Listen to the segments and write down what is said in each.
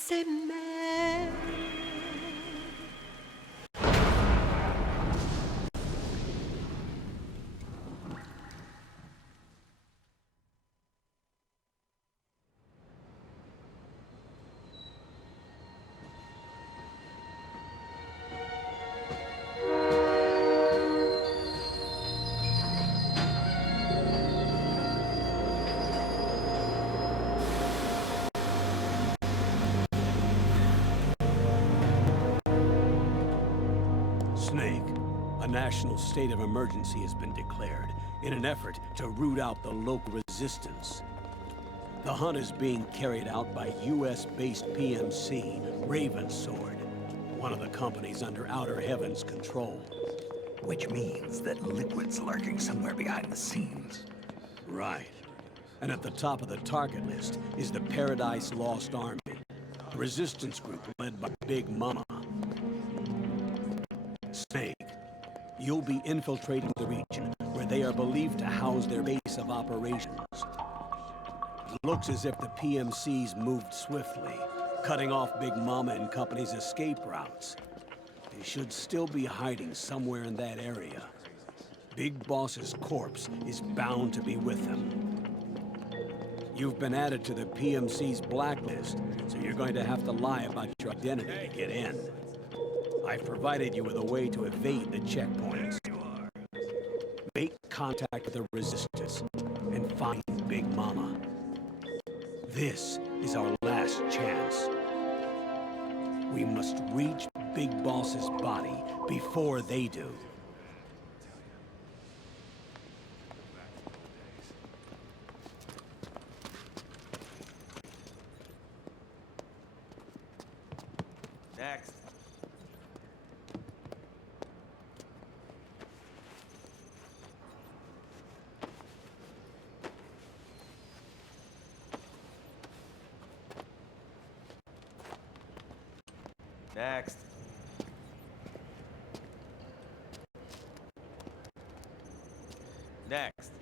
C'est mère. Snake, a national state of emergency has been declared in an effort to root out the local resistance. The hunt is being carried out by US-based PMC, Ravensword, one of the companies under Outer Heaven's control. Which means that Liquid's lurking somewhere behind the scenes. Right. And at the top of the target list is the Paradise Lost Army, a resistance group led by Big Mama. Snake, you'll be infiltrating the region where they are believed to house their base of operations. It looks as if the PMC's moved swiftly, cutting off Big Mama and company's escape routes. They should still be hiding somewhere in that area. Big Boss's corpse is bound to be with them. You've been added to the PMC's blacklist, so you're going to have to lie about your identity to get in. I've provided you with a way to evade the checkpoints. Make contact with the Resistance and find Big Mama. This is our last chance. We must reach Big Boss's body before they do. Next. Next. Next.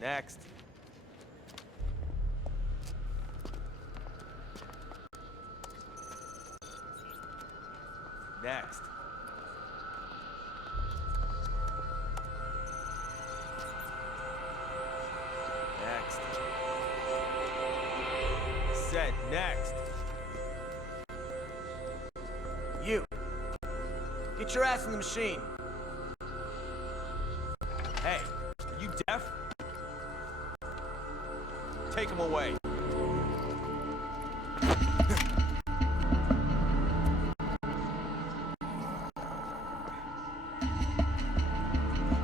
Next. Next. Next. Said next. You. Get your ass in the machine. Hey, are you deaf? Take him away.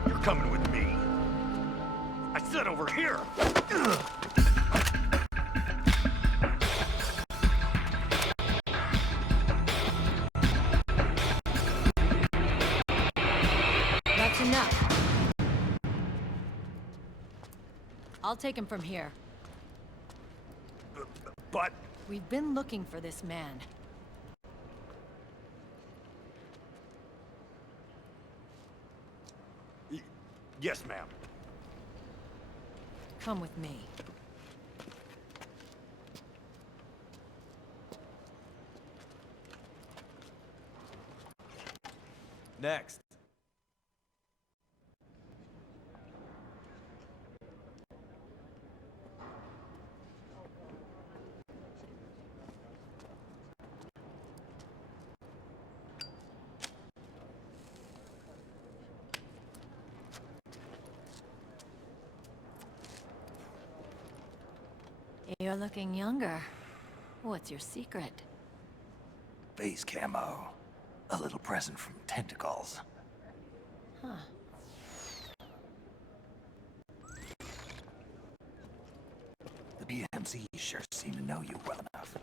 You're coming with me. I said over here. That's enough. I'll take him from here. But... We've been looking for this man. Yes, ma'am. Come with me. Next. You're looking younger. What's your secret? Face camo. A little present from Tentacles. Huh. The BMC sure seem to know you well enough.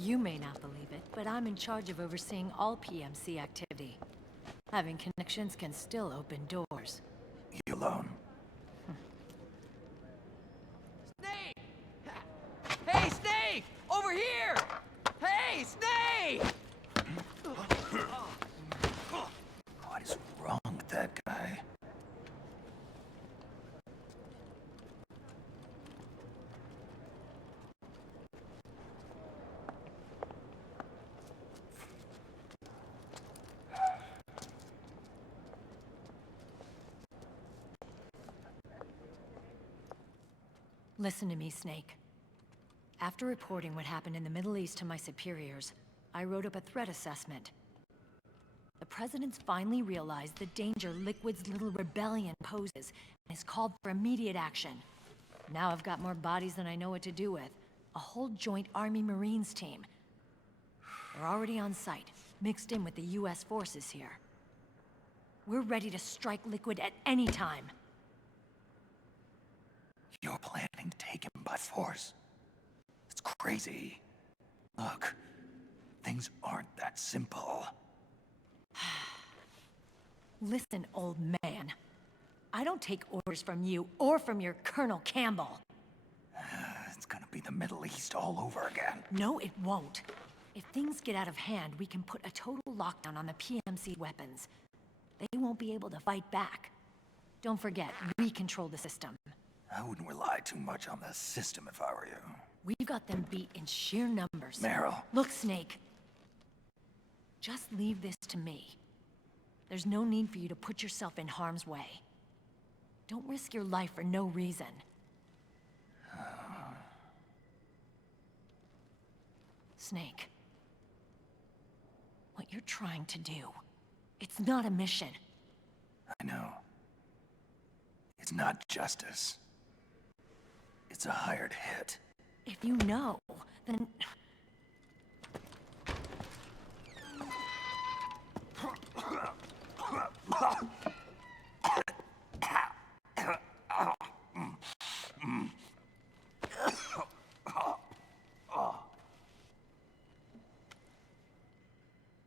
You may not believe it, but I'm in charge of overseeing all PMC activity. Having connections can still open doors. You alone? Snake! Hey, Snake! Over here! Hey, Snake! What is wrong with that guy? Listen to me, Snake. After reporting what happened in the Middle East to my superiors, I wrote up a threat assessment. The President's finally realized the danger Liquid's little rebellion poses and has called for immediate action. Now I've got more bodies than I know what to do with. A whole joint Army-Marines team. They're already on site, mixed in with the US forces here. We're ready to strike Liquid at any time. You're planning to take him by force? It's crazy. Look, things aren't that simple. Listen, old man. I don't take orders from you or from your Colonel Campbell. It's gonna be the Middle East all over again. No, it won't. If things get out of hand, we can put a total lockdown on the PMC weapons. They won't be able to fight back. Don't forget, we control the system. I wouldn't rely too much on the system if I were you. We've got them beat in sheer numbers. Meryl. Look, Snake. Just leave this to me. There's no need for you to put yourself in harm's way. Don't risk your life for no reason. Snake. What you're trying to do, it's not a mission. I know. It's not justice. It's a hired hit. If you know, then...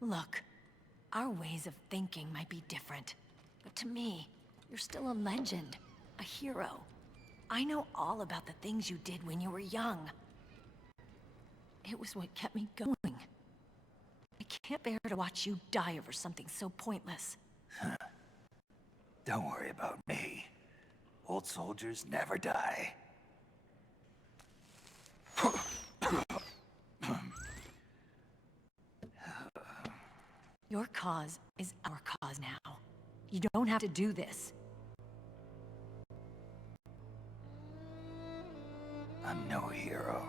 Look, our ways of thinking might be different, but to me, you're still a legend, a hero. I know all about the things you did when you were young. It was what kept me going. I can't bear to watch you die over something so pointless. Don't worry about me. Old soldiers never die. Your cause is our cause now. You don't have to do this. I'm no hero.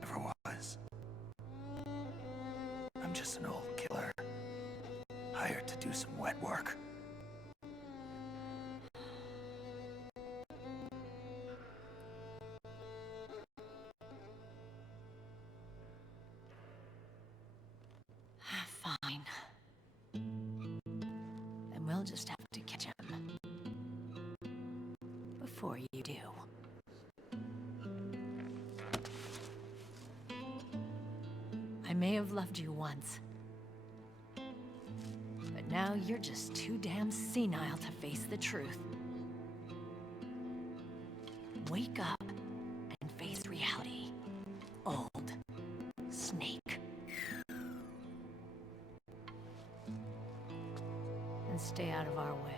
Never was. I'm just an old killer. Hired to do some wet work. Fine. Then we'll just have to catch him. Before you do. I may have loved you once. But now you're just too damn senile to face the truth. Wake up and face reality. Old Snake. And stay out of our way.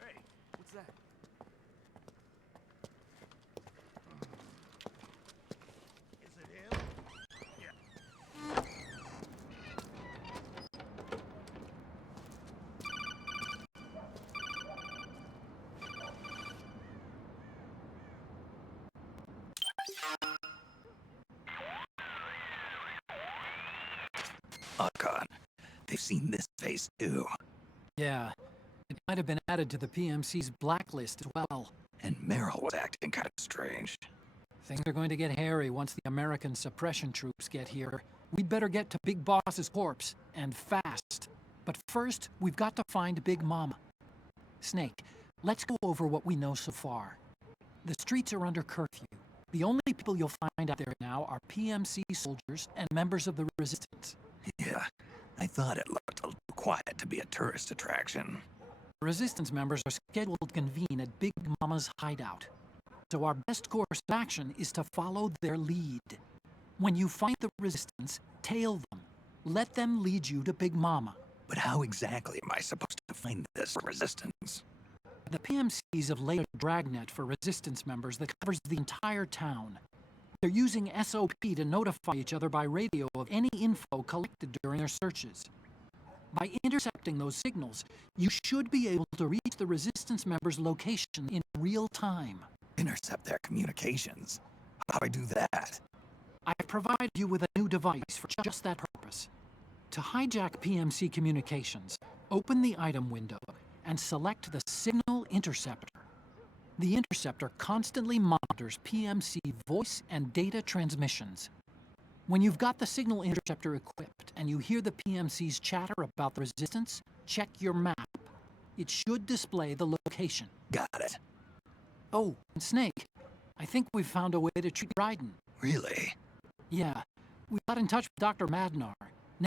Hey, what's that? Is it him? Archon, they've seen this face too. Yeah, it might have been added to the PMC's blacklist as well. And Meryl was acting kind of strange. Things are going to get hairy once the American suppression troops get here. We'd better get to Big Boss's corpse, and fast. But first, we've got to find Big Mama. Snake, let's go over what we know so far. The streets are under curfew. The only people you'll find out there now are PMC soldiers and members of the Resistance. Yeah, I thought it looked a little quiet to be a tourist attraction. Resistance members are scheduled to convene at Big Mama's hideout. So our best course of action is to follow their lead. When you find the Resistance, tail them. Let them lead you to Big Mama. But how exactly am I supposed to find this resistance? The PMCs have laid a dragnet for Resistance members that covers the entire town. They're using SOP to notify each other by radio of any info collected during their searches. By intercepting those signals, you should be able to reach the Resistance members' location in real time. Intercept their communications? How do I do that? I've provided you with a new device for just that purpose. To hijack PMC communications, open the item window and select the Signal Interceptor. The interceptor constantly monitors PMC voice and data transmissions. When you've got the Signal Interceptor equipped and you hear the PMC's chatter about the Resistance, check your map. It should display the location. Got it. Oh, and Snake, I think we've found a way to treat Raiden. Really? Yeah, we got in touch with Dr. Madnar.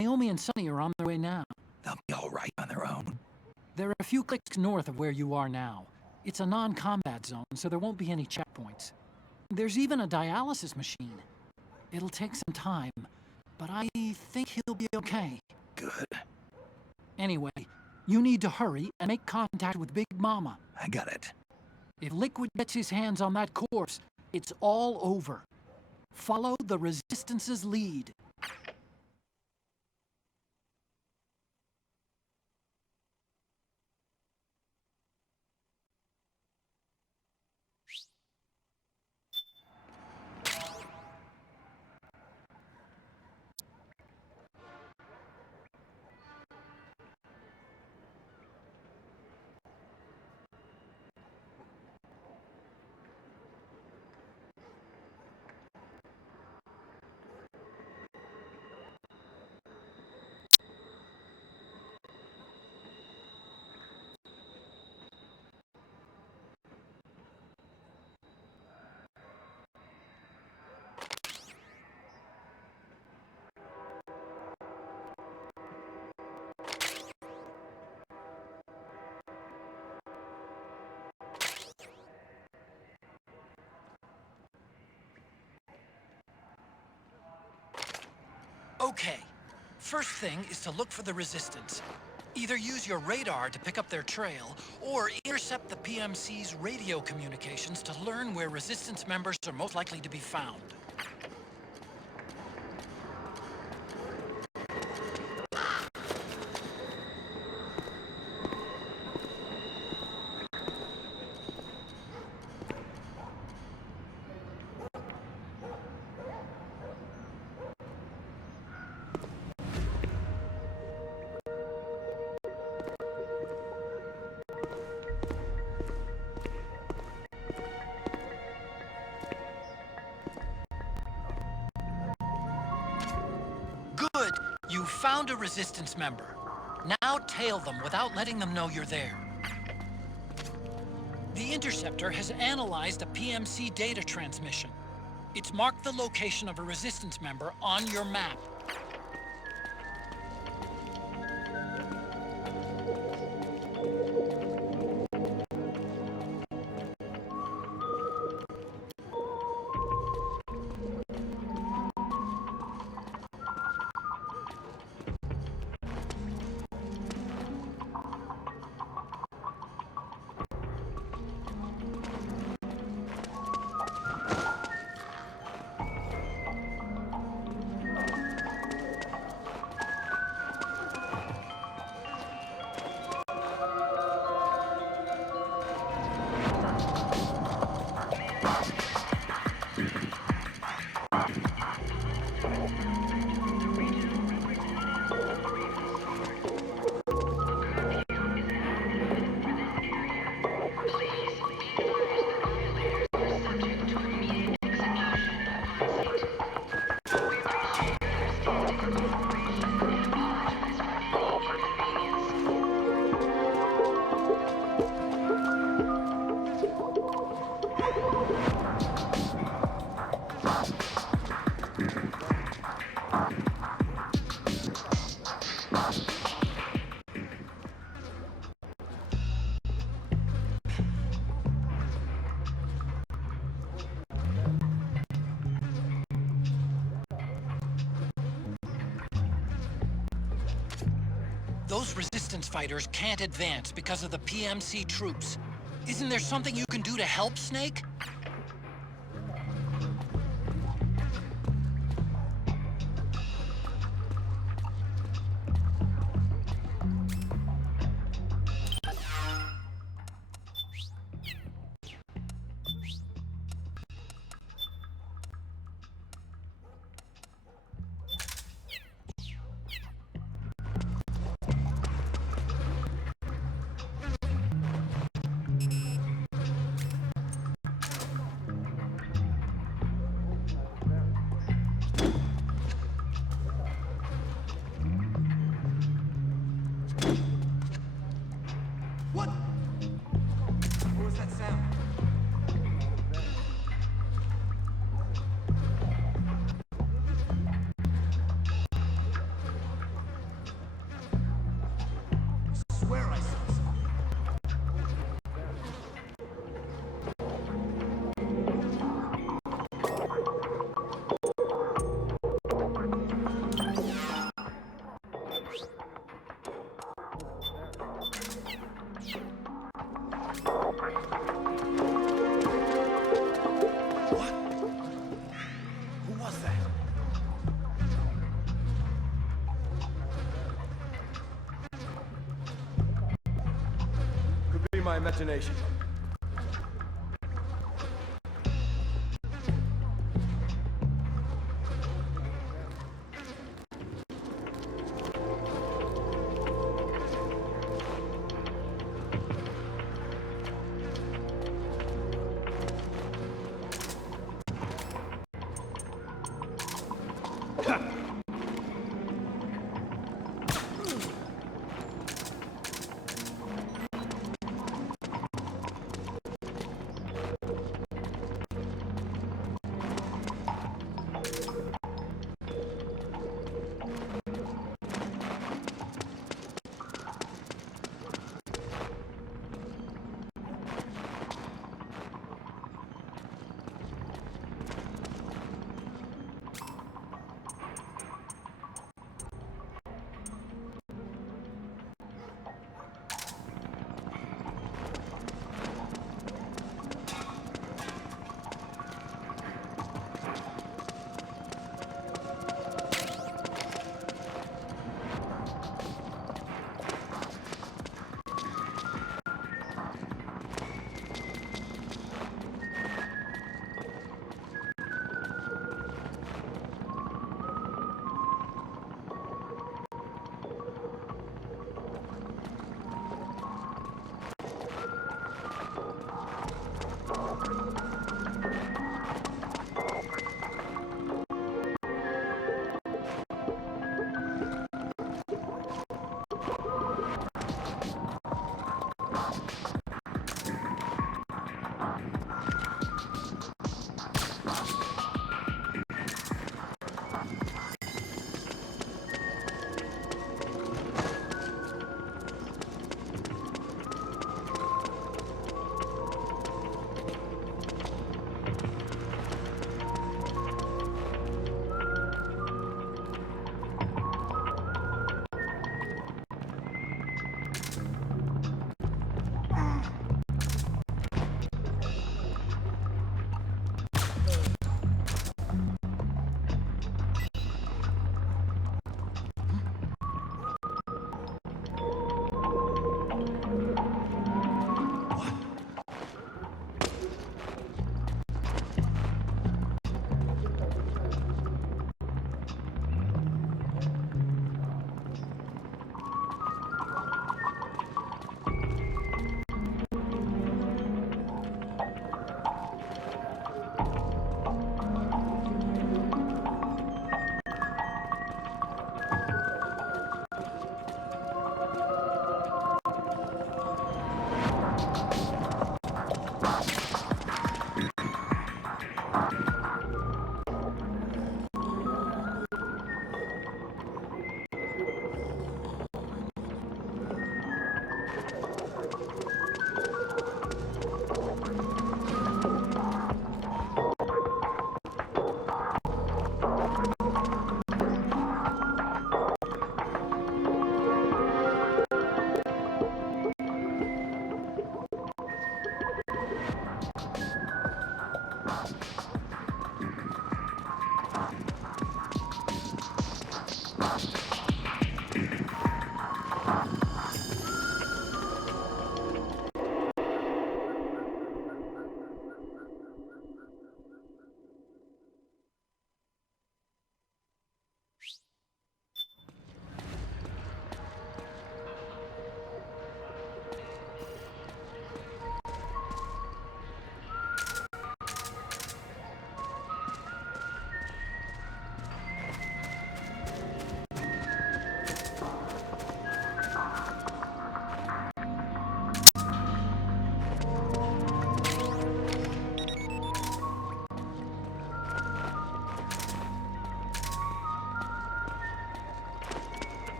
Naomi and Sunny are on their way now. They'll be all right on their own. They're a few clicks north of where you are now. It's a non-combat zone, so there won't be any checkpoints. There's even a dialysis machine. It'll take some time, but I think he'll be okay. Good. Anyway, you need to hurry and make contact with Big Mama. I got it. If Liquid gets his hands on that corpse, it's all over. Follow the Resistance's lead. Okay, first thing is to look for the Resistance. Either use your radar to pick up their trail, or intercept the PMC's radio communications to learn where Resistance members are most likely to be found. Good! You found a Resistance member. Now tail them without letting them know you're there. The Interceptor has analyzed a PMC data transmission. It's marked the location of a Resistance member on your map. Those resistance fighters can't advance because of the PMC troops. Isn't there something you can do to help, Snake? What? What was that sound? I swear I saw something. What? Who was that? Could be my imagination.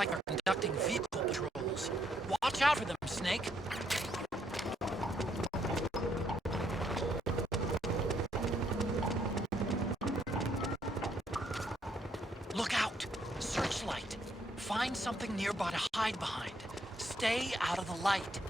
like they're conducting vehicle patrols. Watch out for them, Snake. Look out! Searchlight! Find something nearby to hide behind. Stay out of the light.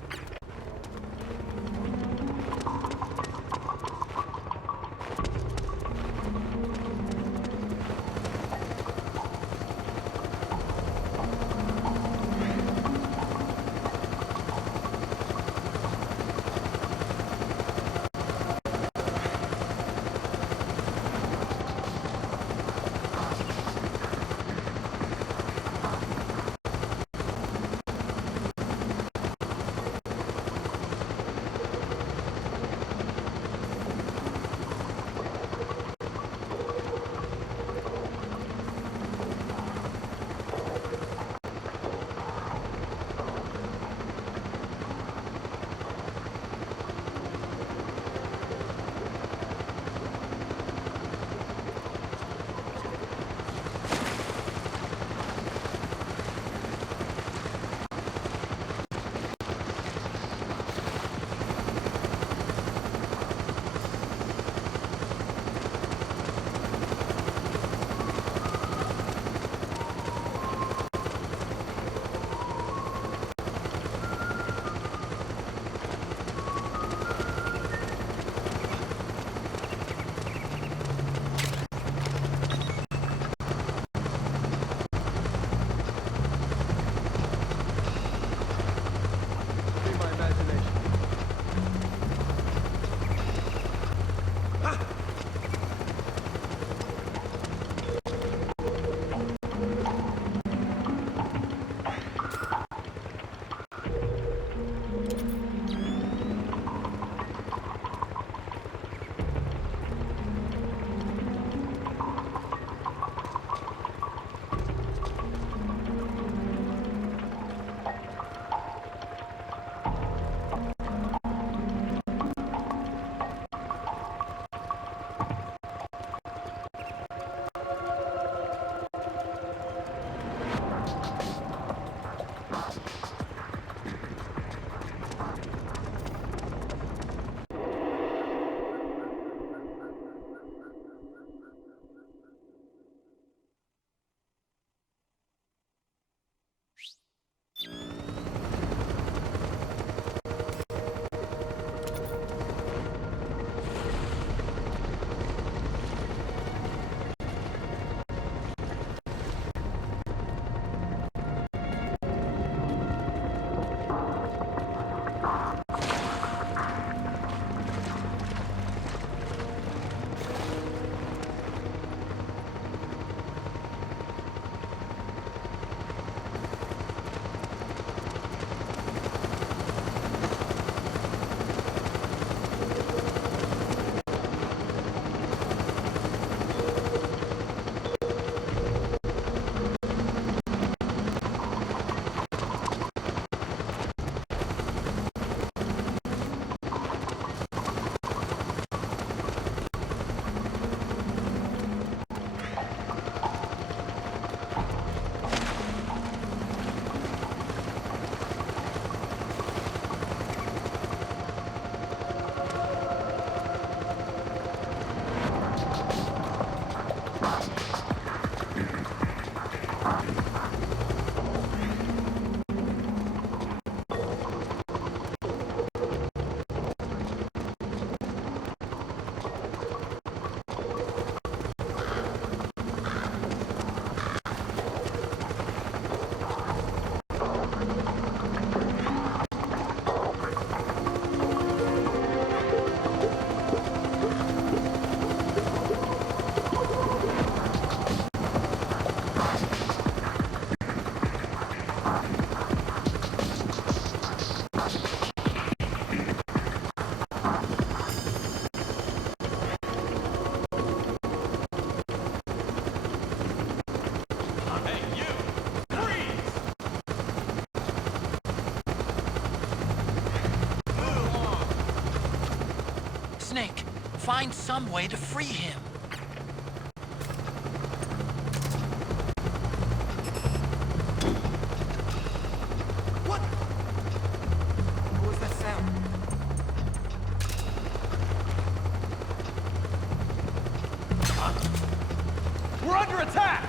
Snake, find some way to free him. under attack!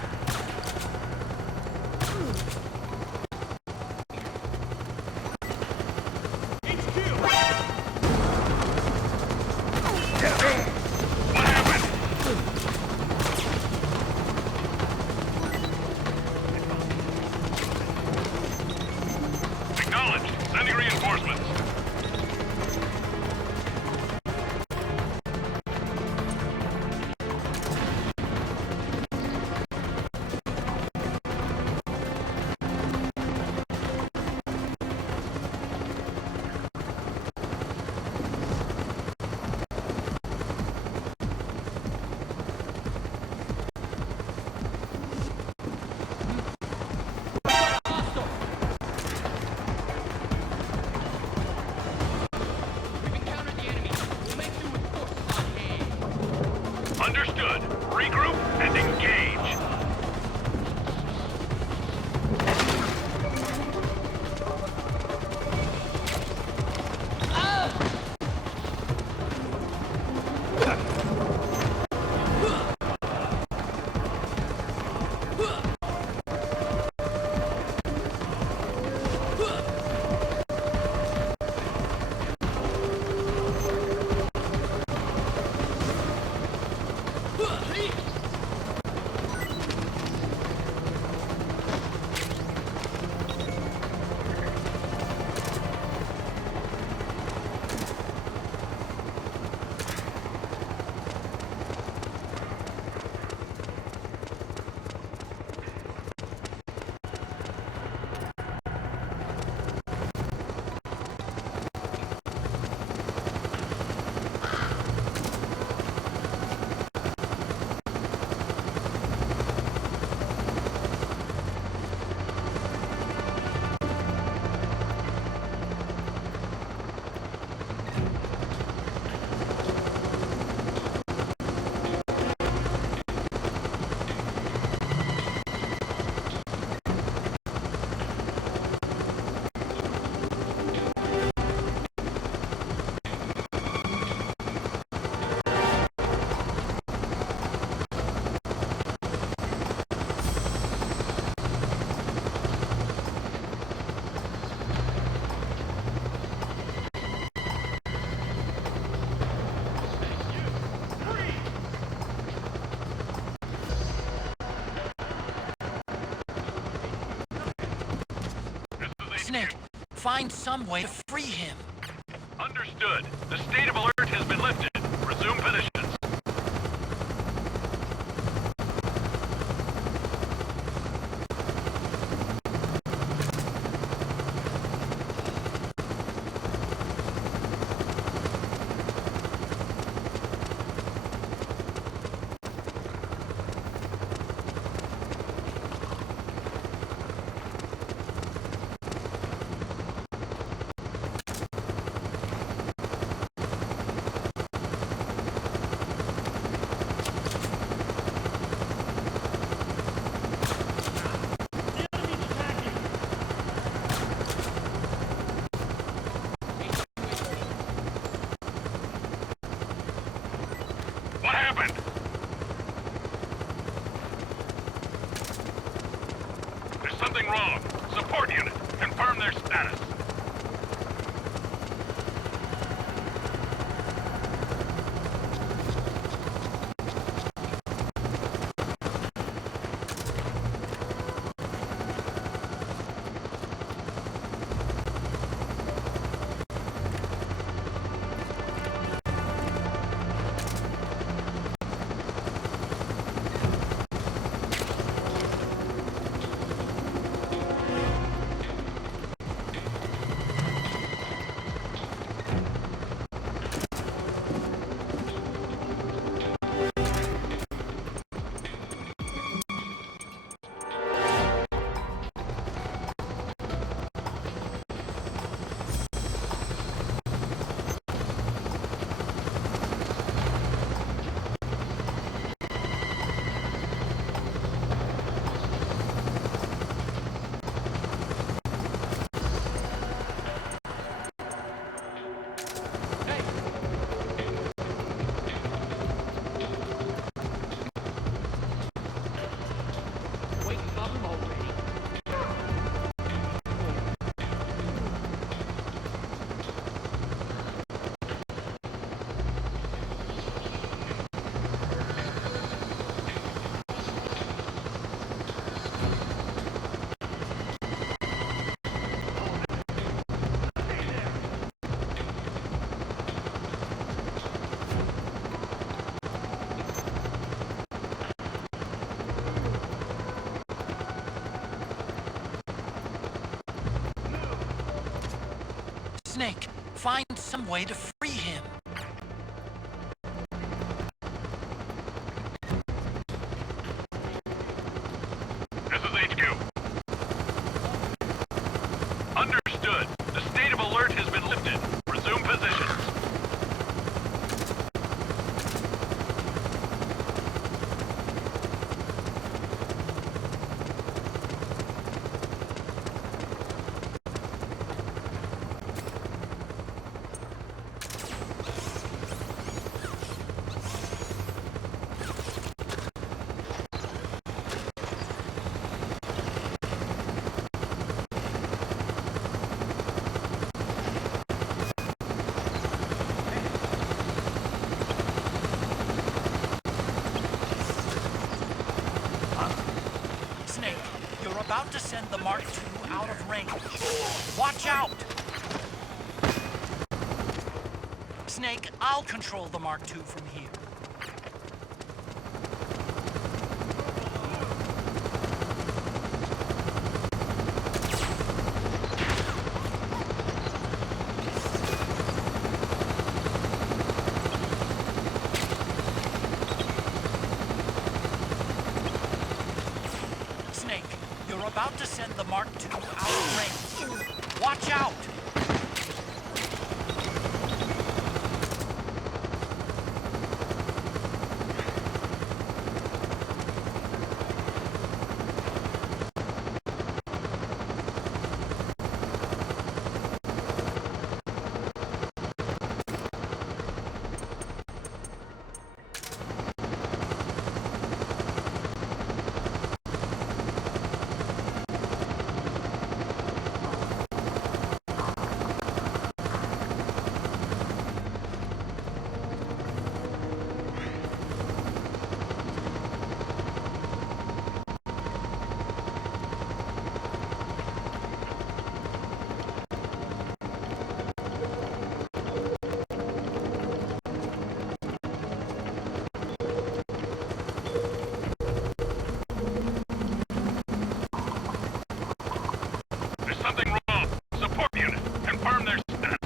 Acknowledged. Sending reinforcements. Understood. Regroup and engage. Snake, find some way to free him. Understood. The state of alert has been lifted. Resume positions. What happened? There's something wrong. Support unit. Confirm their status. some way to free him. This is HQ. Understood. The state of alert has been lifted. Resume positions. Snake, you're about to send the Mark II out of range. Watch out! Snake, I'll control the Mark II from here. Snake, you're about to send the Mark II out of range. Watch out! There's something wrong. Support unit. Confirm their status.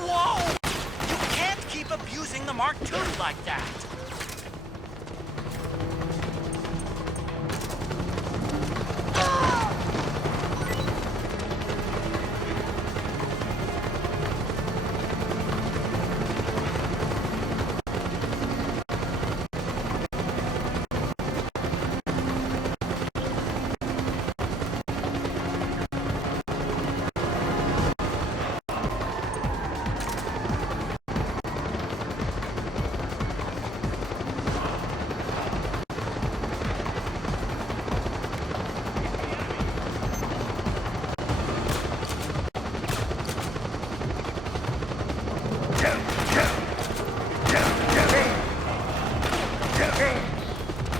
Whoa! You can't keep abusing the Mark II like that!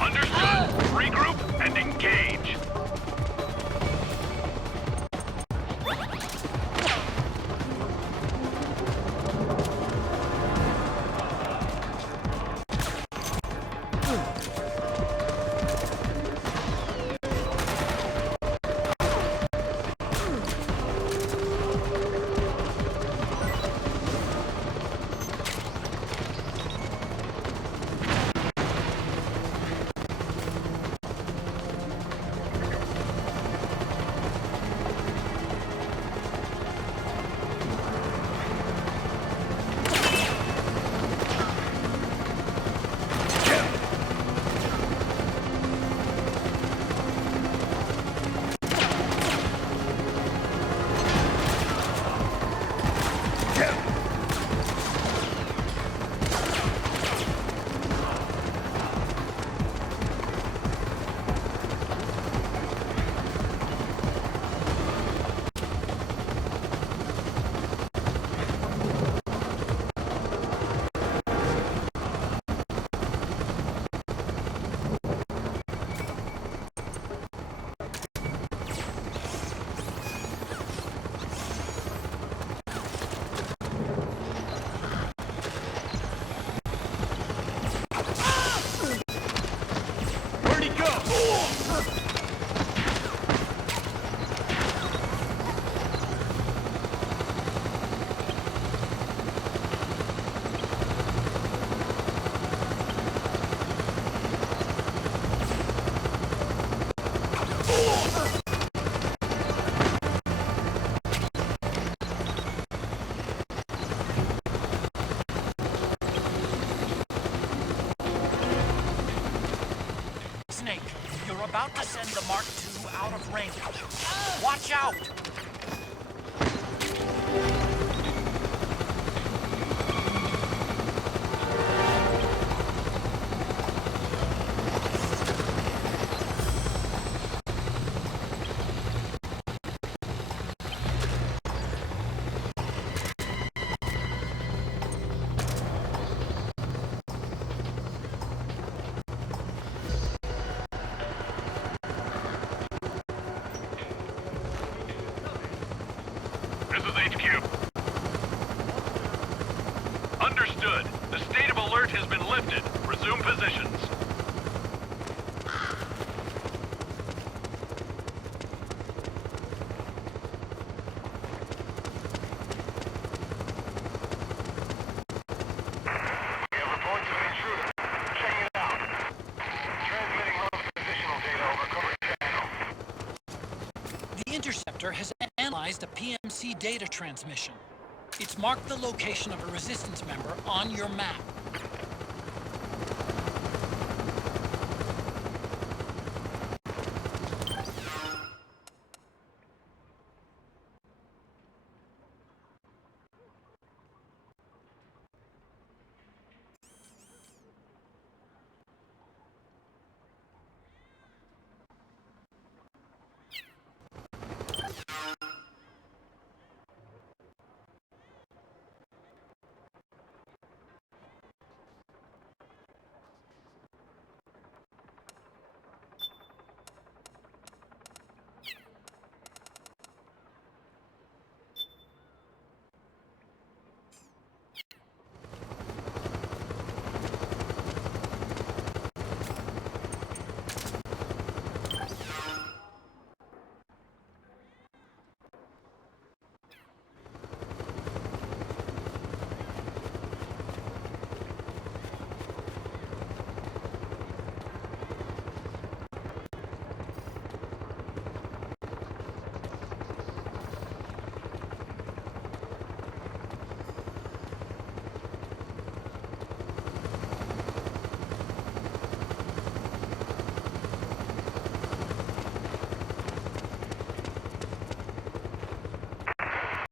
Understood. Regroup and engage. Snake, you're about to send the Mark II out of range. Watch out! This is HQ. Understood. The state of alert has been lifted. Resume positions. We have reports of an intruder. Checking it out. Transmitting low positional data over covered channel. The Interceptor has analyzed a PMC data transmission. It's marked the location of a Resistance member on your map.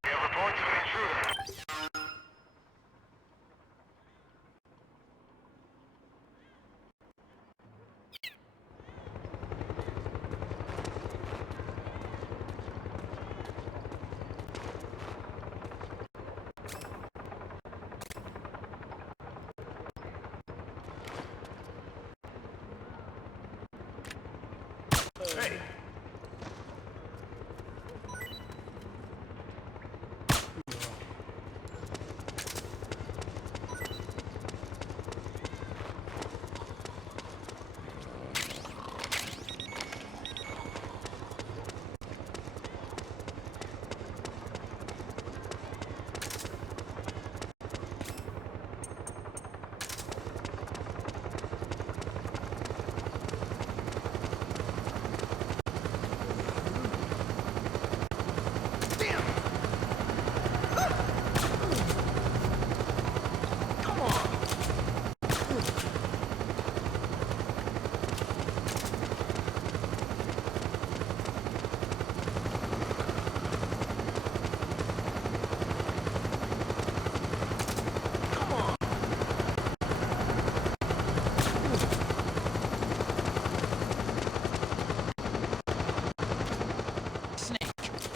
We have reports of an intruder. Hey!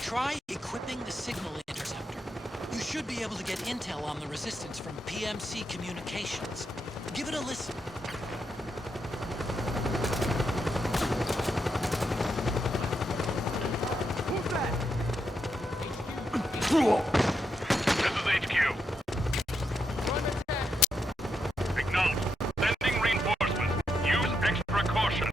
Try equipping the signal interceptor. You should be able to get intel on the Resistance from PMC Communications. Give it a listen. This is HQ. Acknowledge. Sending reinforcement. Use extra caution.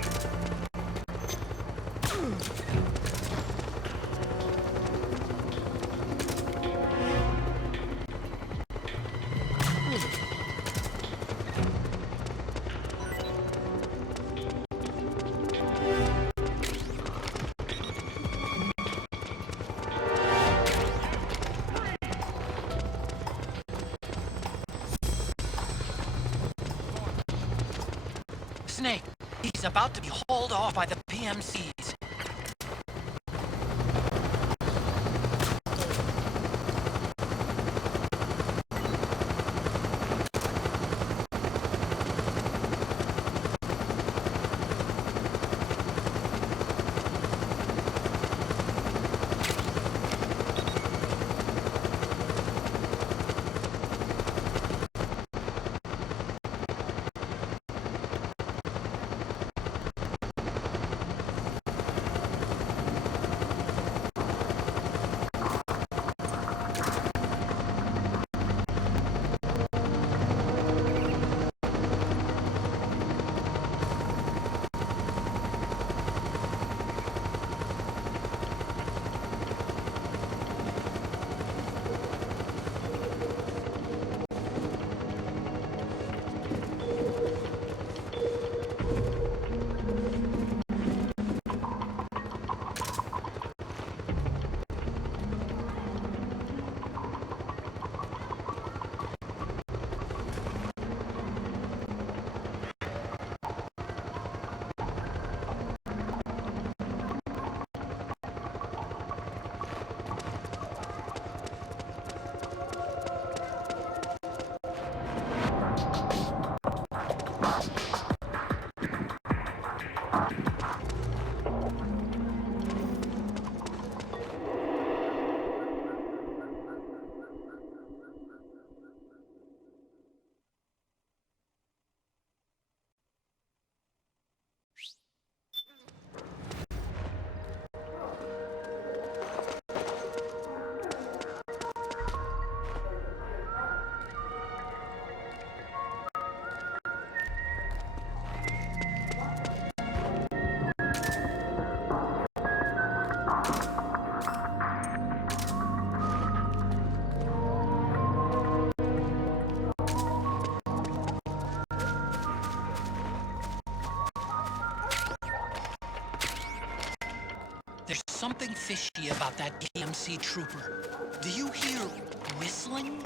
Snake, He's about to be hauled off by the PMCs. There's something fishy about that PMC trooper. Do you hear whistling?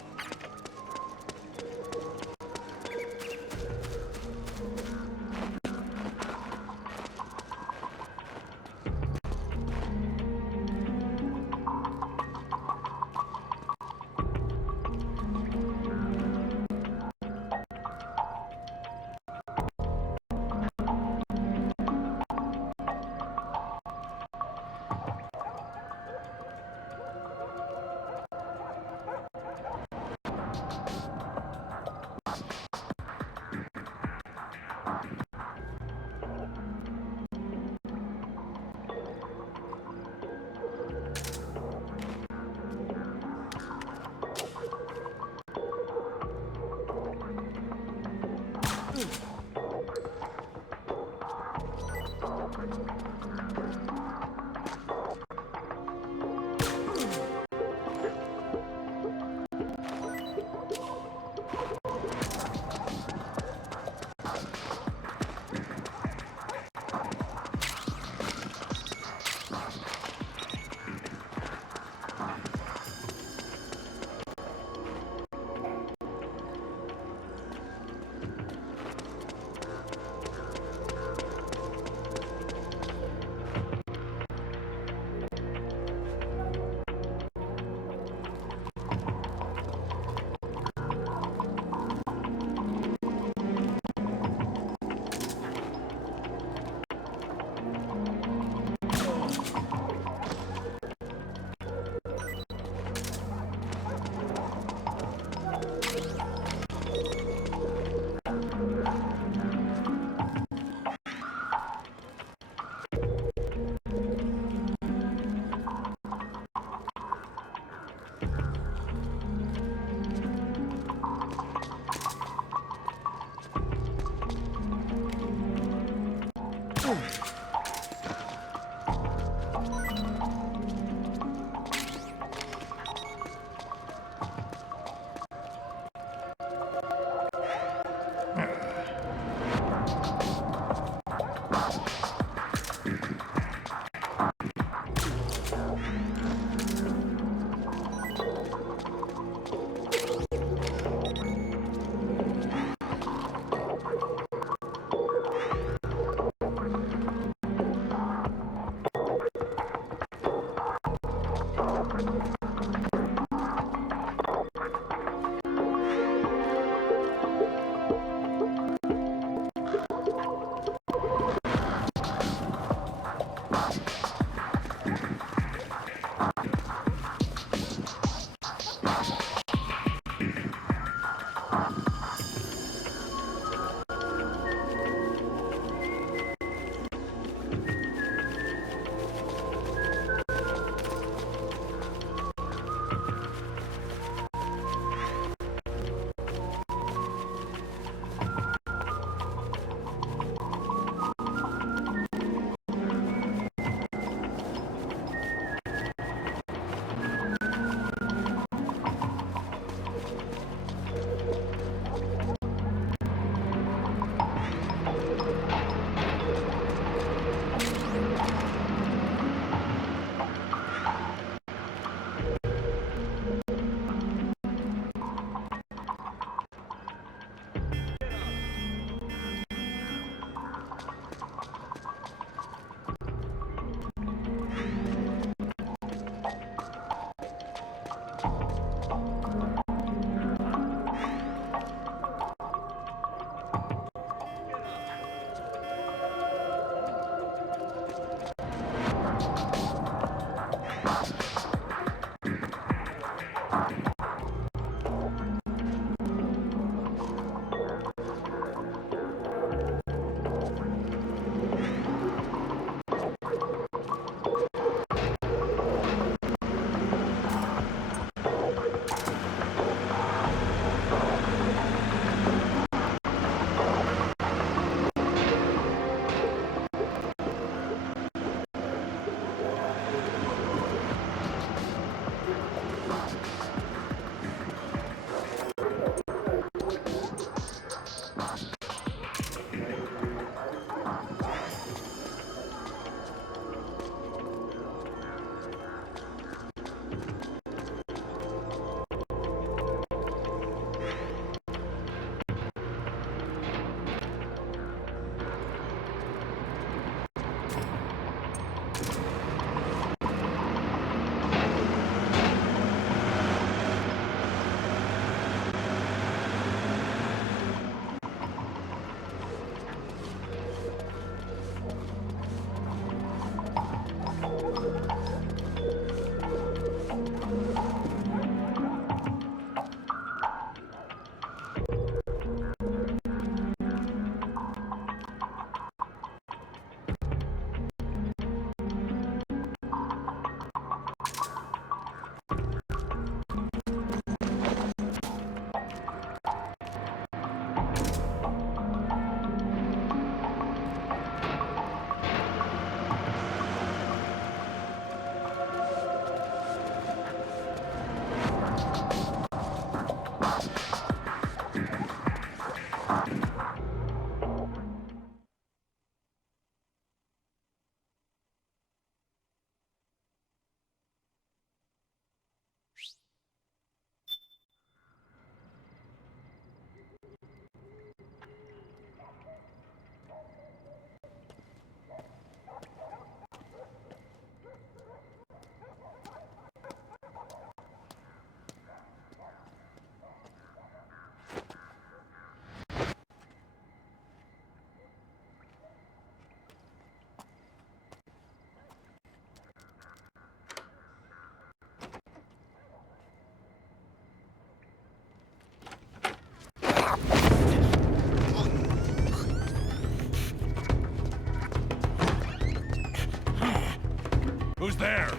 Who's there?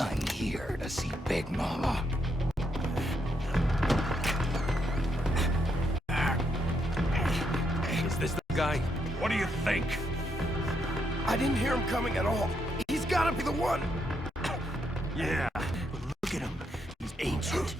I'm here to see Big Mama. Is this the guy? What do you think? I didn't hear him coming at all. He's gotta be the one. Yeah, but look at him. He's ancient.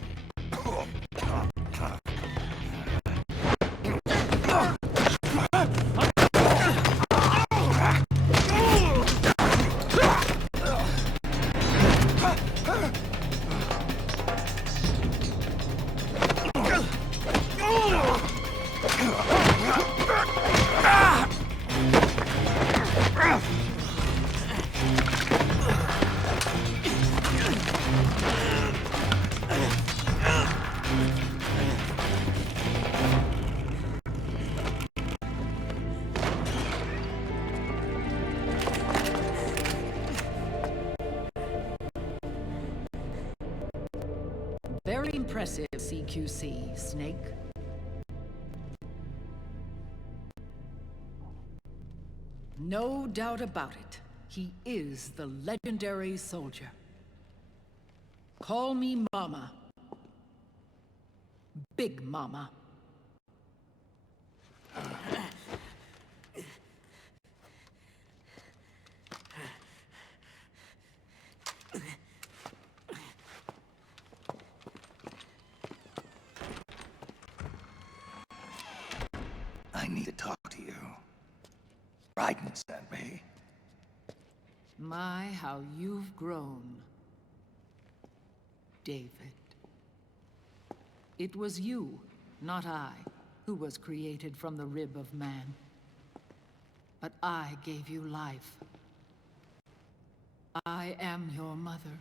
Very impressive, CQC, Snake. No doubt about it. He is the legendary soldier. Call me Mama. Big Mama. I need to talk to you. Raiden sent me. My, how you've grown, David. It was you, not I, who was created from the rib of man. But I gave you life. I am your mother.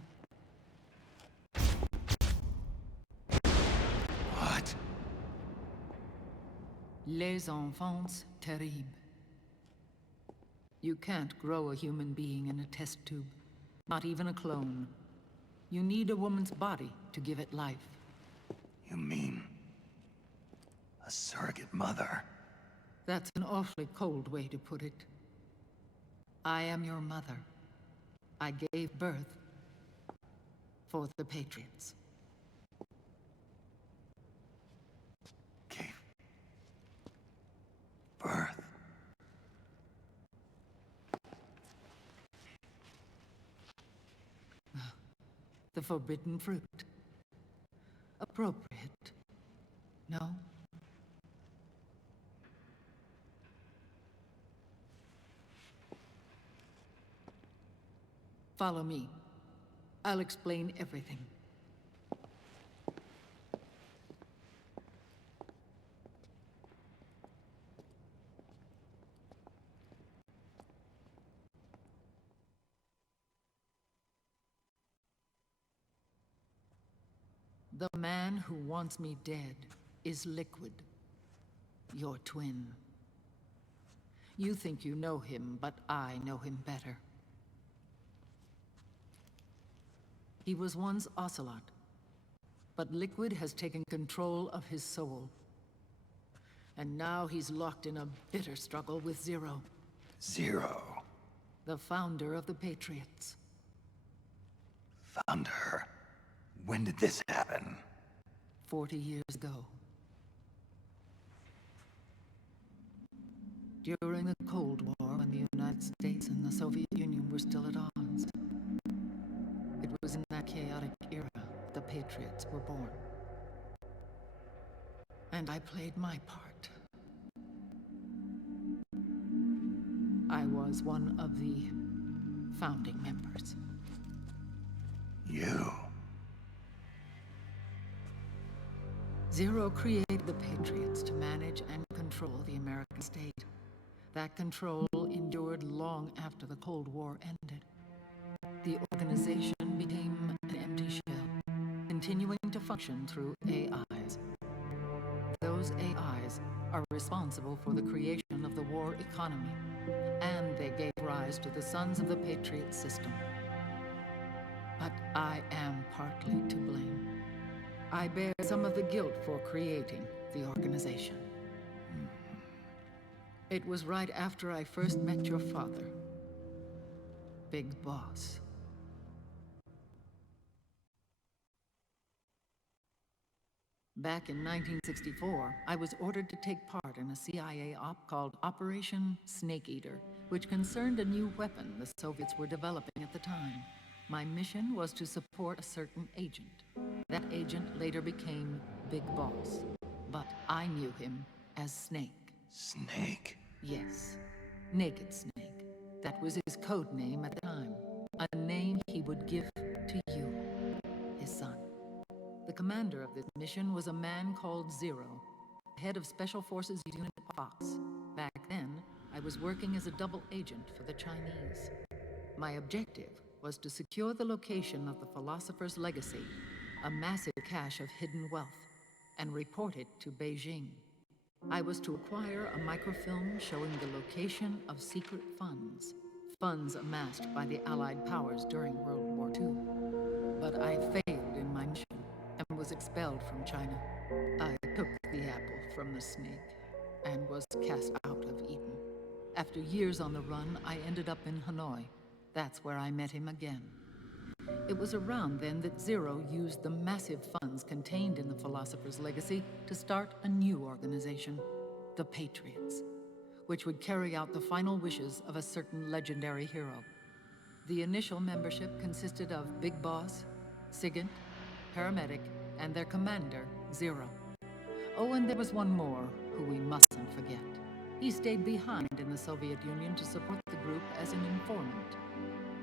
What? Les enfants terribles. You can't grow a human being in a test tube, not even a clone. You need a woman's body to give it life. You mean... a surrogate mother? That's an awfully cold way to put it. I am your mother. I gave birth for the Patriots. Gave... birth? The forbidden fruit. Appropriate. No? Follow me. I'll explain everything. The man who wants me dead is Liquid, your twin. You think you know him, but I know him better. He was once Ocelot, but Liquid has taken control of his soul. And now he's locked in a bitter struggle with Zero, Zero. the founder of the Patriots. Found her. When did this happen? 40 years ago. During the Cold War, when the United States and the Soviet Union were still at odds. It was in that chaotic era the Patriots were born. And I played my part. I was one of the founding members. You? Zero created the Patriots to manage and control the American state. That control endured long after the Cold War ended. The organization became an empty shell, continuing to function through AIs. Those AIs are responsible for the creation of the war economy, and they gave rise to the Sons of the Patriot system. But I am partly to blame. I bear some of the guilt for creating the organization. It was right after I first met your father, Big Boss. Back in 1964, I was ordered to take part in a CIA op called Operation Snake Eater, which concerned a new weapon the Soviets were developing at the time. My mission was to support a certain agent. That agent later became Big Boss, but I knew him as Snake. Snake? Yes, Naked Snake. That was his code name at the time. A name he would give to you, his son. The commander of this mission was a man called Zero, head of Special Forces Unit Fox. Back then, I was working as a double agent for the Chinese. My objective was to secure the location of the Philosopher's Legacy, a massive cache of hidden wealth, and report it to Beijing. I was to acquire a microfilm showing the location of secret funds, funds amassed by the Allied powers during World War II. But I failed in my mission and was was expelled from China. I took the apple from the snake and was cast out of Eden. After years on the run, I ended up in Hanoi. That's where I met him again. It was around then that Zero used the massive funds contained in the Philosopher's Legacy to start a new organization, the Patriots, which would carry out the final wishes of a certain legendary hero. The initial membership consisted of Big Boss, Sigint, Paramedic, and their commander, Zero. Oh, and there was one more who we mustn't forget. He stayed behind in the Soviet Union to support the group as an informant,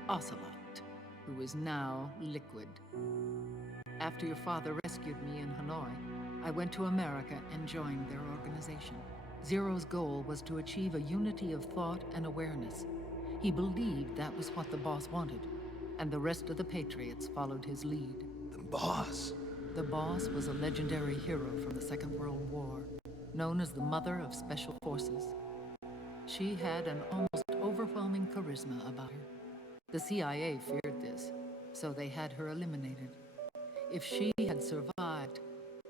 Ocelot, who is now Liquid. After your father rescued me in Hanoi, I went to America and joined their organization. Zero's goal was to achieve a unity of thought and awareness. He believed that was what the boss wanted, and the rest of the Patriots followed his lead. The boss? The boss was a legendary hero from the Second World War, known as the Mother of Special Forces. She had an almost overwhelming charisma about her. The CIA feared this, so they had her eliminated. If she had survived,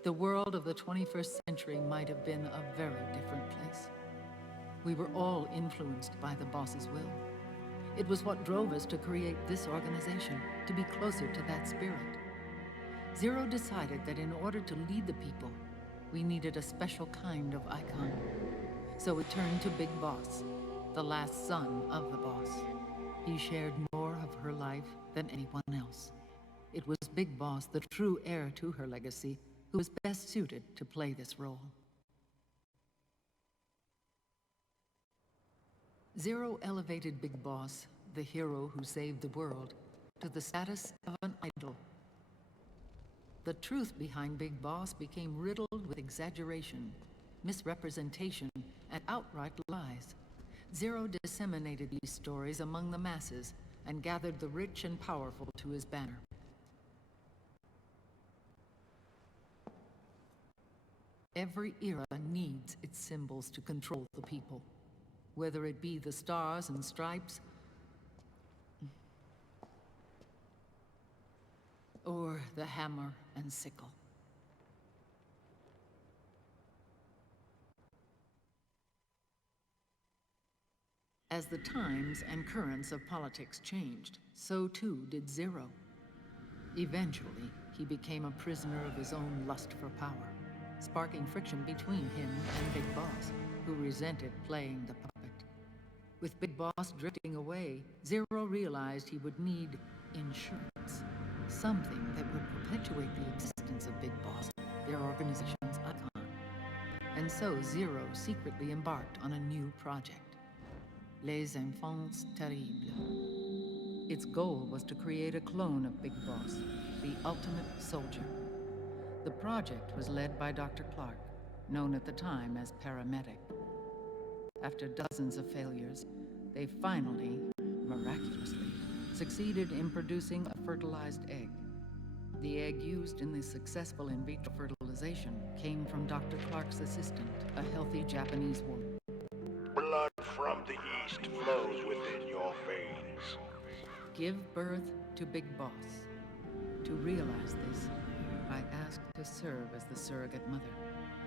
the world of the 21st century might have been a very different place. We were all influenced by the boss's will. It was what drove us to create this organization, to be closer to that spirit. Zero decided that in order to lead the people, we needed a special kind of icon. So we turned to Big Boss, the last son of the boss. He shared more of her life than anyone else. It was Big Boss, the true heir to her legacy, who was best suited to play this role. Zero elevated Big Boss, the hero who saved the world, to the status of an idol. The truth behind Big Boss became riddled with exaggeration, misrepresentation, and outright lies. Zero disseminated these stories among the masses and gathered the rich and powerful to his banner. Every era needs its symbols to control the people, whether it be the stars and stripes, or the hammer and sickle. As the times and currents of politics changed, so too did Zero. Eventually, he became a prisoner of his own lust for power, sparking friction between him and Big Boss, who resented playing the puppet. With Big Boss drifting away, Zero realized he would need insurance. Something that would perpetuate the existence of Big Boss, their organization's icon. And so Zero secretly embarked on a new project, Les Enfants Terribles. Its goal was to create a clone of Big Boss, the ultimate soldier. The project was led by Dr. Clark, known at the time as Paramedic. After dozens of failures, they finally, miraculously, succeeded in producing a fertilized egg. The egg used in the successful in vitro fertilization came from Dr. Clark's assistant, a healthy Japanese woman. Blood from the east flows within your veins. Give birth to Big Boss. To realize this, I asked to serve as the surrogate mother,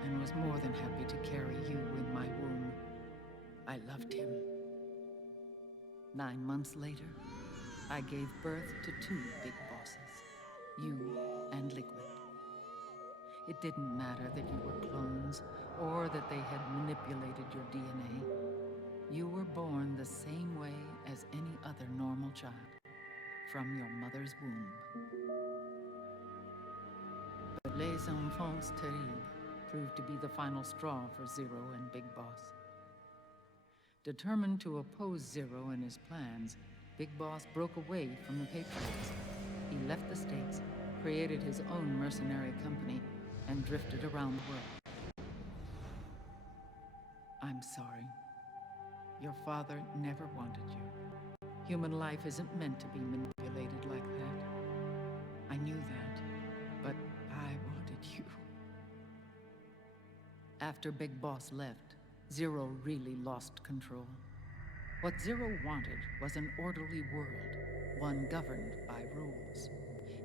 and was more than happy to carry you in my womb. I loved him. 9 months later, I gave birth to 2 Big Bosses, you and Liquid. It didn't matter that you were clones, or that they had manipulated your DNA. You were born the same way as any other normal child, from your mother's womb. But Les Enfants Terribles proved to be the final straw for Zero and Big Boss. Determined to oppose Zero and his plans, Big Boss broke away from the Patriots. He left the States, created his own mercenary company, and drifted around the world. I'm sorry. Your father never wanted you. Human life isn't meant to be manipulated like that. I knew that, but I wanted you. After Big Boss left, Zero really lost control. What Zero wanted was an orderly world, one governed by rules.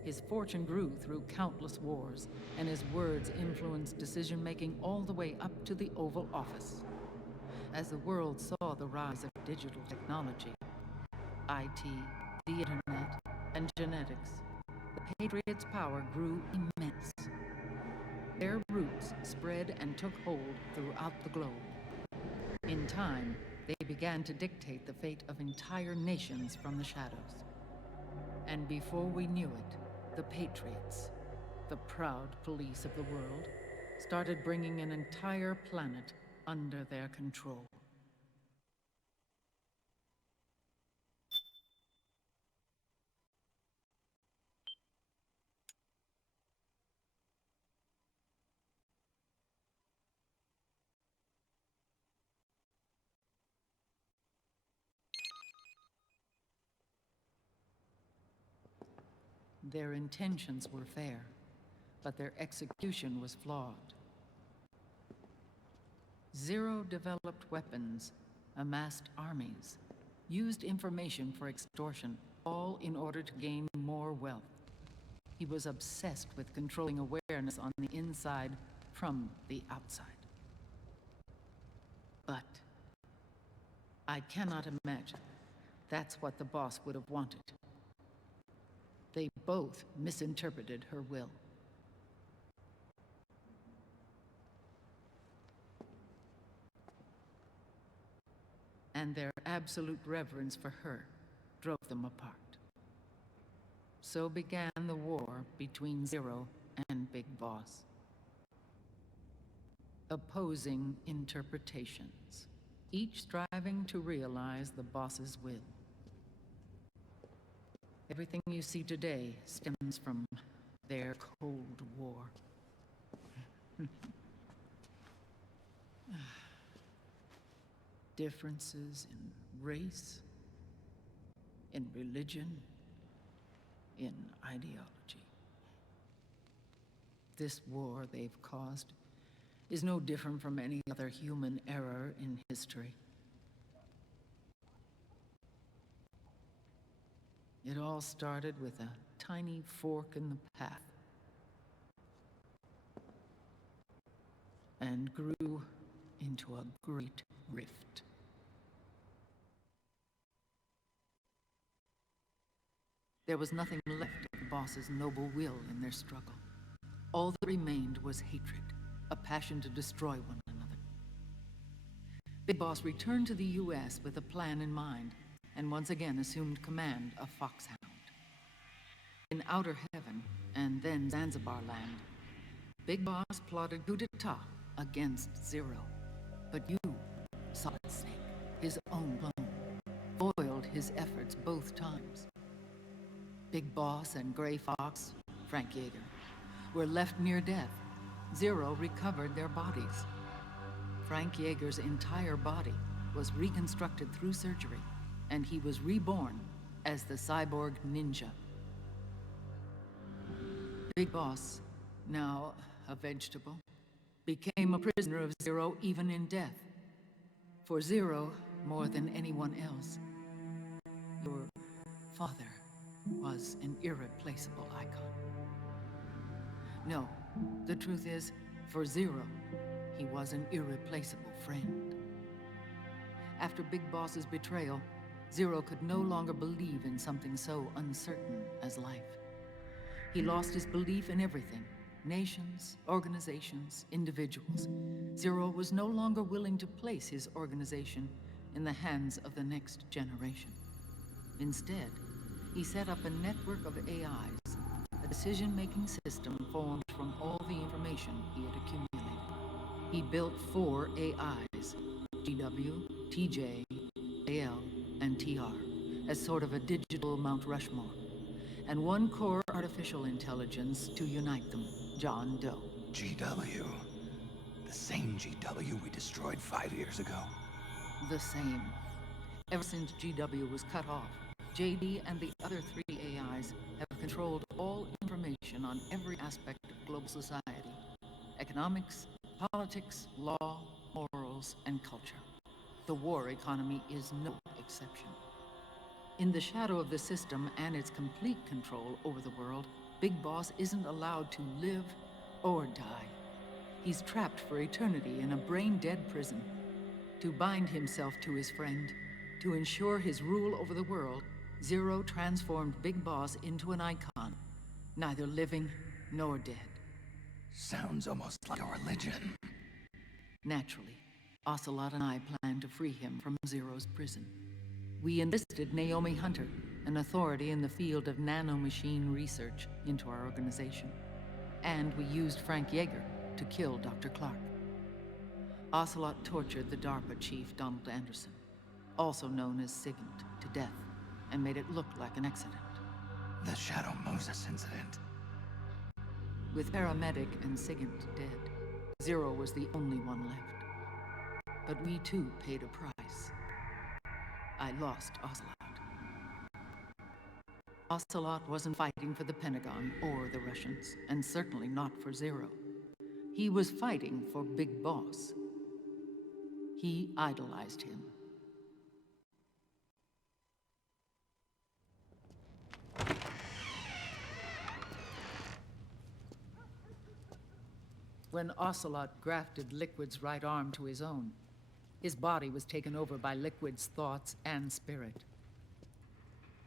His fortune grew through countless wars, and his words influenced decision-making all the way up to the Oval Office. As the world saw the rise of digital technology, IT, the internet, and genetics, the Patriots' power grew immense. Their roots spread and took hold throughout the globe. In time, they began to dictate the fate of entire nations from the shadows. And before we knew it, the Patriots, the proud police of the world, started bringing an entire planet under their control. Their intentions were fair, but their execution was flawed. Zero developed weapons, amassed armies, used information for extortion, all in order to gain more wealth. He was obsessed with controlling awareness on the inside from the outside. But I cannot imagine that's what the boss would have wanted. They both misinterpreted her will. And their absolute reverence for her drove them apart. So began the war between Zero and Big Boss. Opposing interpretations, each striving to realize the boss's will. Everything you see today stems from their Cold War. Differences in race, in religion, in ideology. This war they've caused is no different from any other human error in history. It all started with a tiny fork in the path and grew into a great rift. There was nothing left of the boss's noble will in their struggle. All that remained was hatred, a passion to destroy one another. Big Boss returned to the U.S. with a plan in mind, and once again assumed command of Foxhound. In Outer Heaven, and then Zanzibar Land, Big Boss plotted coup d'etat against Zero. But you, Solid Snake, his own clone, foiled his efforts both times. Big Boss and Gray Fox, Frank Yeager, were left near death. Zero recovered their bodies. Frank Yeager's entire body was reconstructed through surgery, and he was reborn as the cyborg ninja. Big Boss, now a vegetable, became a prisoner of Zero even in death. For Zero, more than anyone else, your father was an irreplaceable icon. No, the truth is, for Zero, he was an irreplaceable friend. After Big Boss's betrayal, Zero could no longer believe in something so uncertain as life. He lost his belief in everything. Nations, organizations, individuals. Zero was no longer willing to place his organization in the hands of the next generation. Instead, he set up a network of AIs, a decision-making system formed from all the information he had accumulated. He built 4 AIs, GW, TJ, AL, and TR, as sort of a digital Mount Rushmore, and 1 core artificial intelligence to unite them, John Doe. GW. The same GW we destroyed 5 years ago. The same. Ever since GW was cut off, JD and the other 3 AIs have controlled all information on every aspect of global society. Economics, politics, law, morals, and culture. The war economy is no exception. In the shadow of the system and its complete control over the world, Big Boss isn't allowed to live or die. He's trapped for eternity in a brain-dead prison. To bind himself to his friend, to ensure his rule over the world, Zero transformed Big Boss into an icon, neither living nor dead. Sounds almost like a religion. Naturally, Ocelot and I planned to free him from Zero's prison. We enlisted Naomi Hunter, an authority in the field of nanomachine research, into our organization. And we used Frank Yeager to kill Dr. Clark. Ocelot tortured the DARPA chief, Donald Anderson, also known as Sigint, to death, and made it look like an accident. The Shadow Moses incident. With Paramedic and Sigint dead, Zero was the only one left. But we too paid a price. I lost Ocelot. Ocelot wasn't fighting for the Pentagon or the Russians, and certainly not for Zero. He was fighting for Big Boss. He idolized him. When Ocelot grafted Liquid's right arm to his own, his body was taken over by Liquid's thoughts and spirit.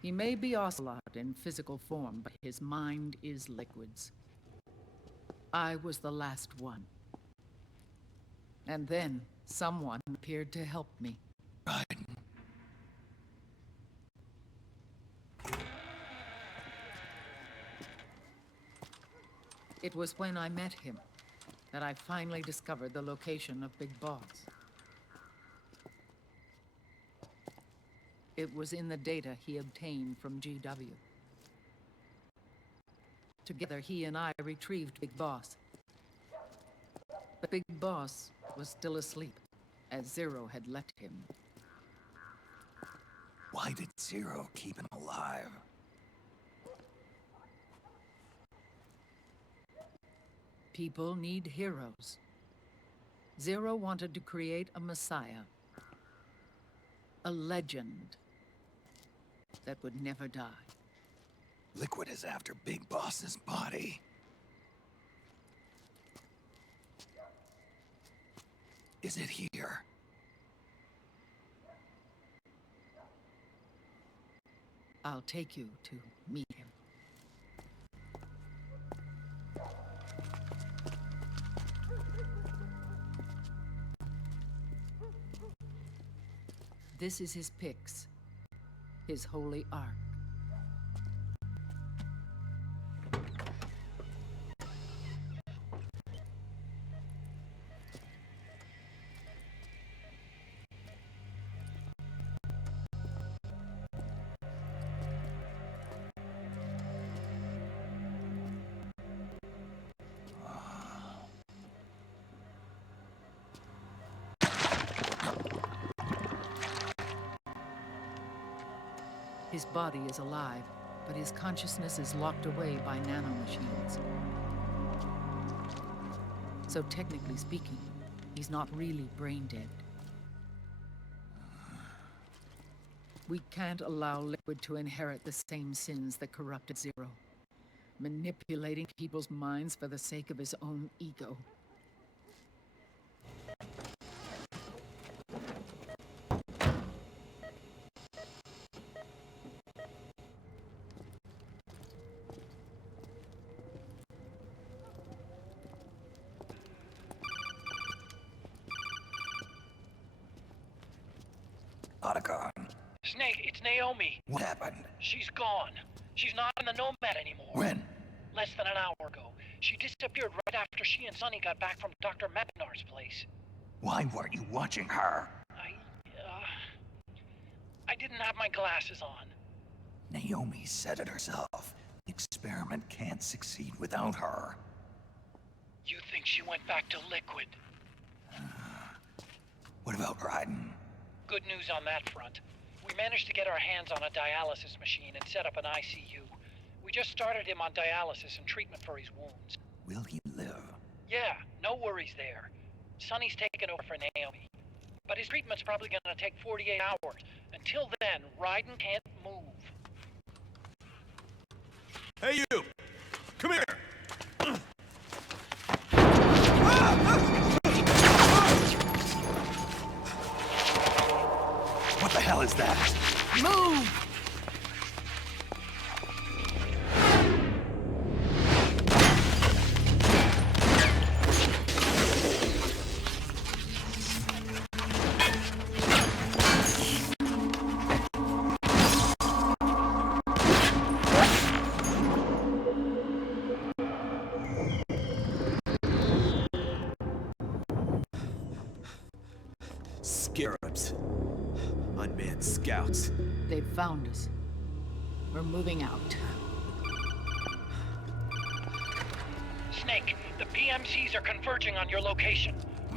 He may be Ocelot in physical form, but his mind is Liquid's. I was the last one. And then someone appeared to help me. Raiden. It was when I met him that I finally discovered the location of Big Boss. It was in the data he obtained from GW. Together, he and I retrieved Big Boss. But Big Boss was still asleep, as Zero had left him. Why did Zero keep him alive? People need heroes. Zero wanted to create a messiah. A legend that would never die. Liquid is after Big Boss's body. Is it here? I'll take you to meet him. This is his pyx, his holy ark. His body is alive, but his consciousness is locked away by nanomachines. So technically speaking, he's not really brain dead. We can't allow Liquid to inherit the same sins that corrupted Zero. Manipulating people's minds for the sake of his own ego. Otacon, Snake, it's Naomi. what happened? She's gone. She's not in the Nomad anymore. When? Less than an hour ago. She disappeared right after she and Sonny got back from Dr. Magnar's place. Why weren't you watching her? I didn't have my glasses on. Naomi said it herself. The experiment can't succeed without her. You think she went back to Liquid? What about Raiden? Good news on that front. We managed to get our hands on a dialysis machine and set up an ICU. We just started him on dialysis and treatment for his wounds. Will he live? Yeah, no worries there. Sonny's taken over for Naomi. But his treatment's probably gonna take 48 hours. Until then, Raiden can't move. Hey, you! that? Move! Scarabs. Unmanned scouts. They've found us. We're moving out. Snake, the PMCs are converging on your location.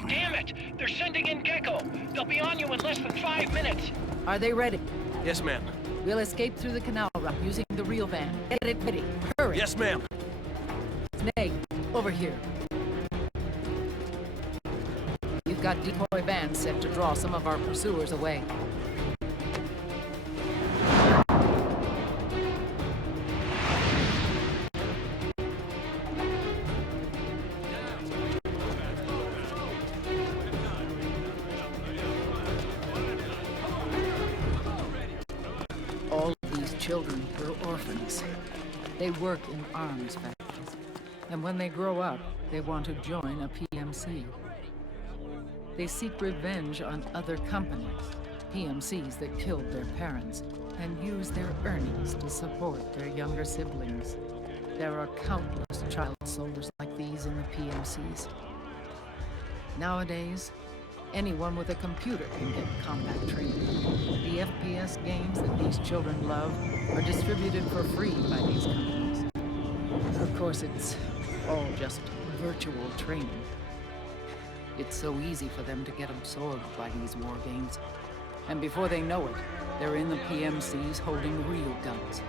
Damn it! They're sending in Gecko! They'll be on you in less than 5 minutes! Are they ready? Yes, ma'am. We'll escape through the canal route using the real van. Get it ready. Hurry! Yes, ma'am. Snake, over here. We've got decoy vans set to draw some of our pursuers away. All of these children were orphans. They work in arms factories. And when they grow up, they want to join a PMC. They seek revenge on other companies, PMCs that killed their parents, and use their earnings to support their younger siblings. There are countless child soldiers like these in the PMCs. Nowadays, anyone with a computer can get combat training. The FPS games that these children love are distributed for free by these companies. Of course, it's all just virtual training. It's so easy for them to get absorbed by these war games. And before they know it, they're in the PMCs holding real guns.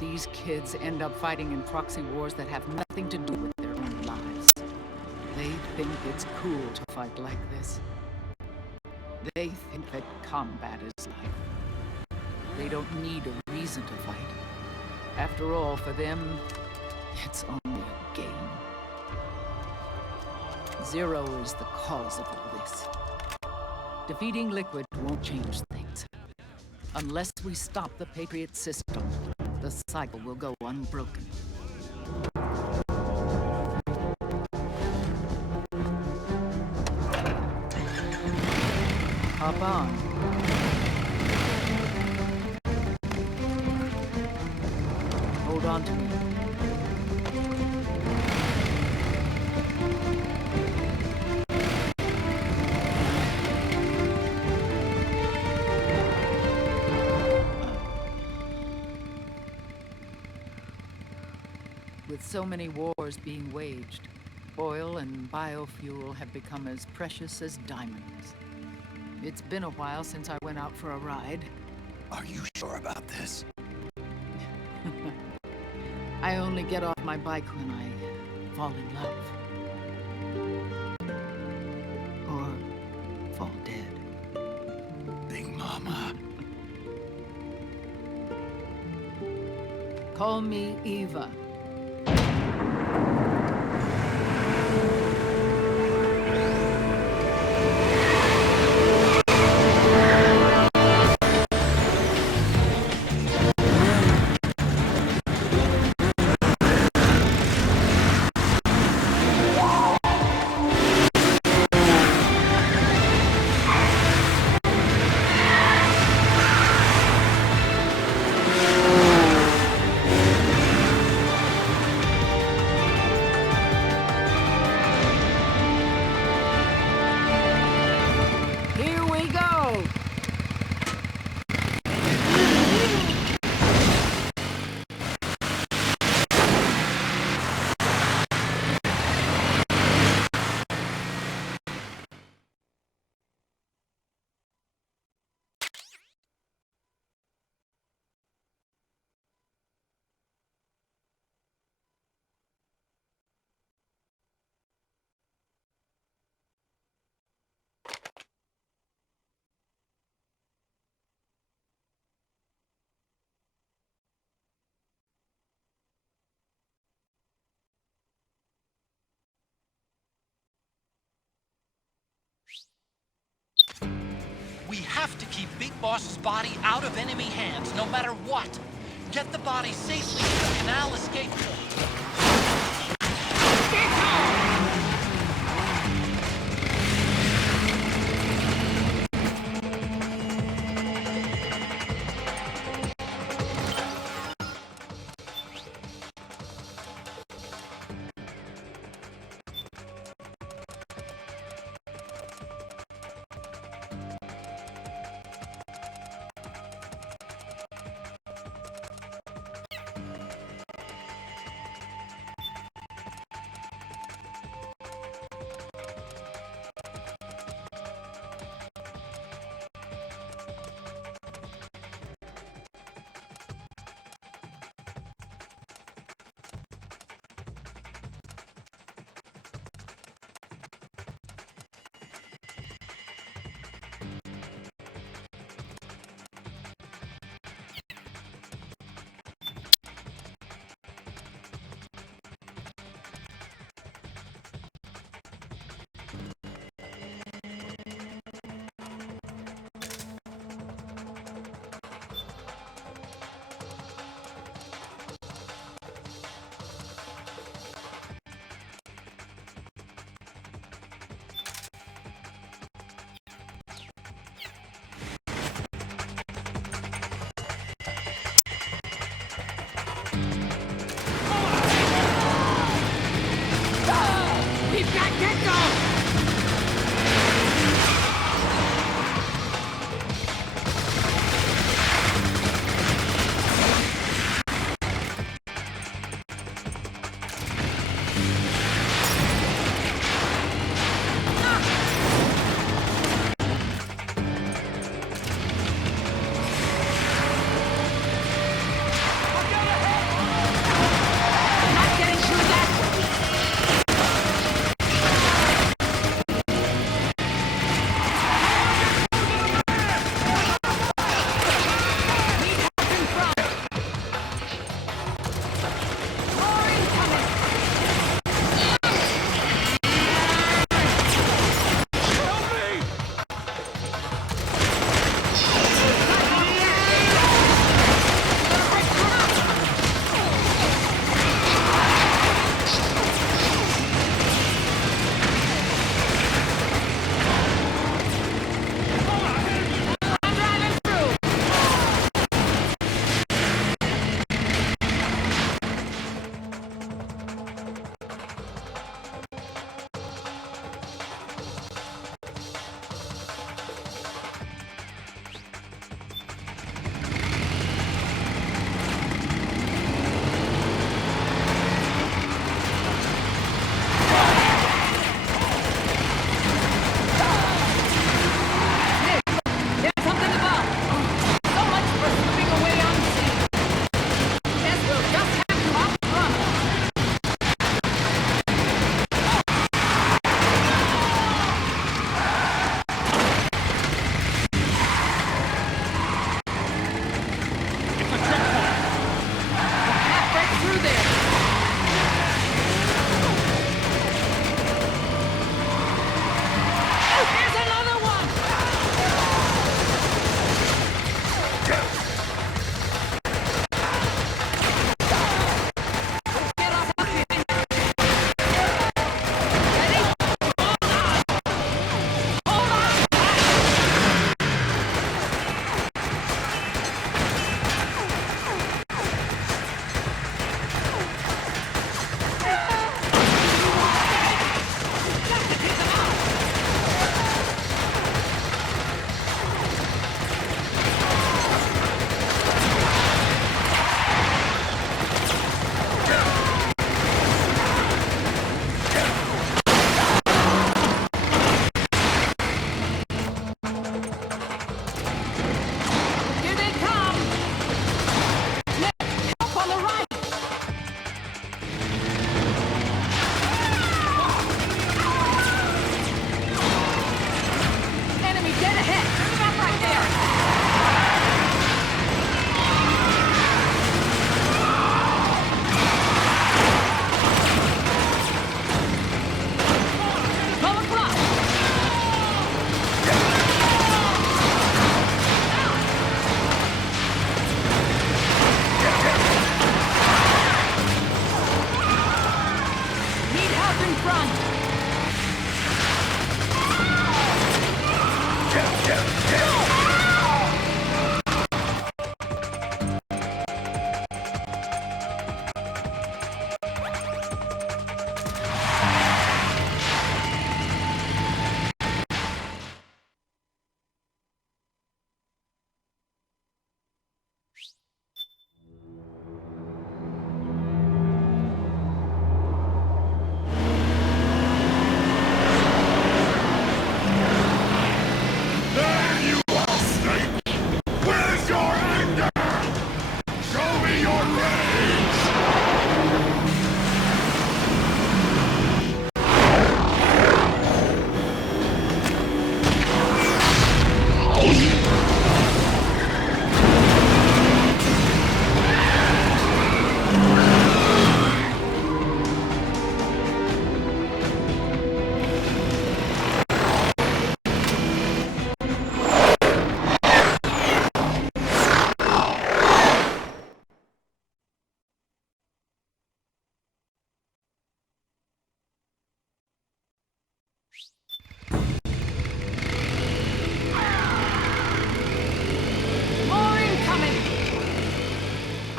These kids end up fighting in proxy wars that have nothing to do with their own lives. They think it's cool to fight like this. They think that combat is life. They don't need a reason to fight. After all, for them, it's only a game. Zero is the cause of all this. Defeating Liquid won't change things. Unless we stop the Patriot system, the cycle will go unbroken. Hop on. Hold on to me. With so many wars being waged, oil and biofuel have become as precious as diamonds. It's been a while since I went out for a ride. Are you sure about this? I only get off my bike when I fall in love. Or fall dead. Big Mama. Call me Eva. We have to keep Big Boss's body out of enemy hands, no matter what. Get the body safely to the canal escape port.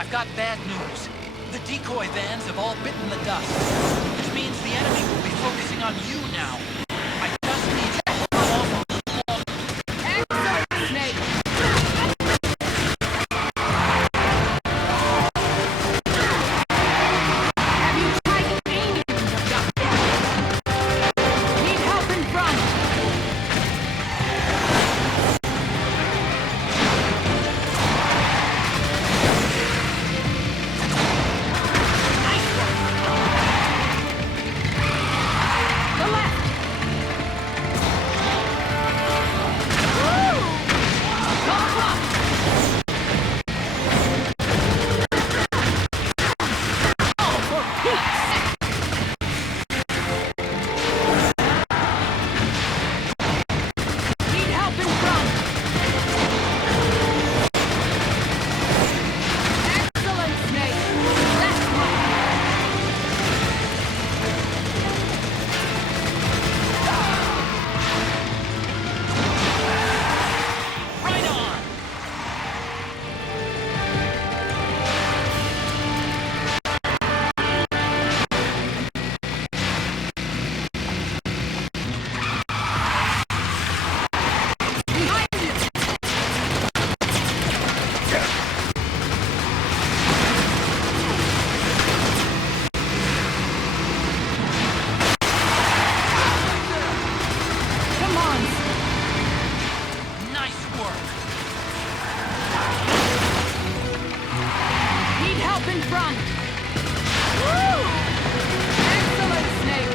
I've got bad news. The decoy vans have all bitten the dust, which means the enemy will be focusing on you now. I just need you to hold off a little longer. Excellent, Snake! Have you tried aiming your gun? Need help in front! Nice work! The left! Woo! Come on! Oh, for Pete's sake! Need help in front! Excellent, Snake! That's right! Right on! Behind you! Come on! Nice work! Need help in front! Woo! Excellent, Snake!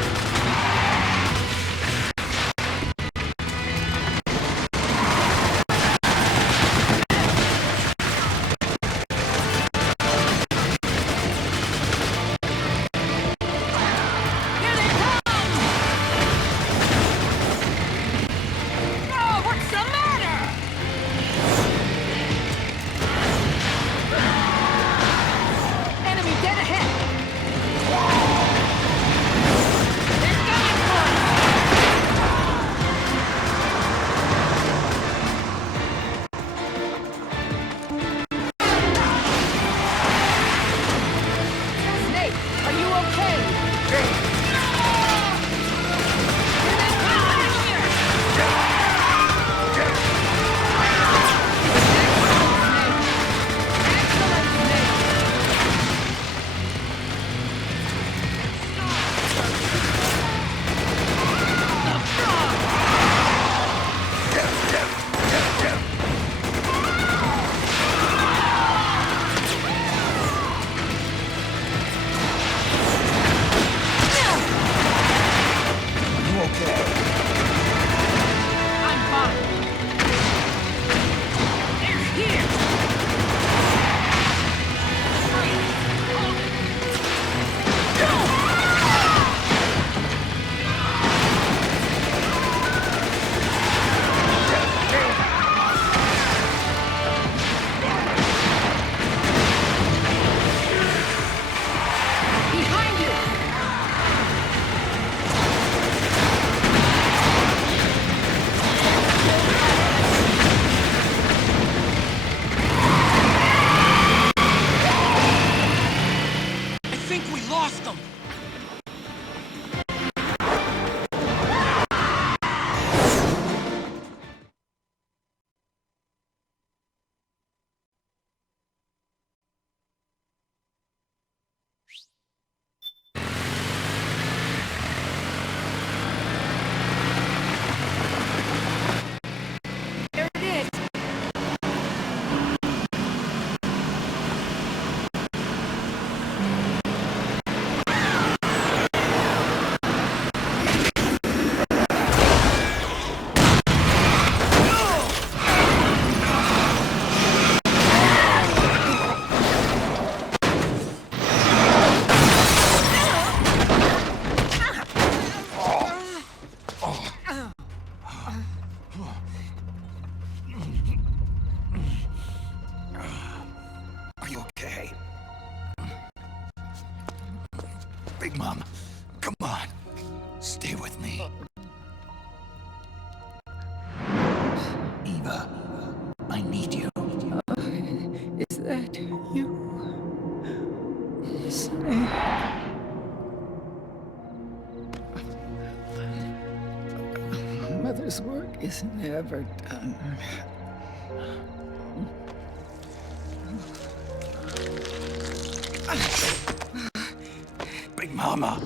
Here they come! Oh, what's the matter? Enemy dead ahead! They're coming for us! Snake, are you okay? Here they come! Excellent, Snake! You okay? I'm fine. They're here. Behind you. I think we lost them! There it is. Are you okay? Big Mom, come on. Stay with me. Eva, I need you. Is that you? This work is never done. Big Mama.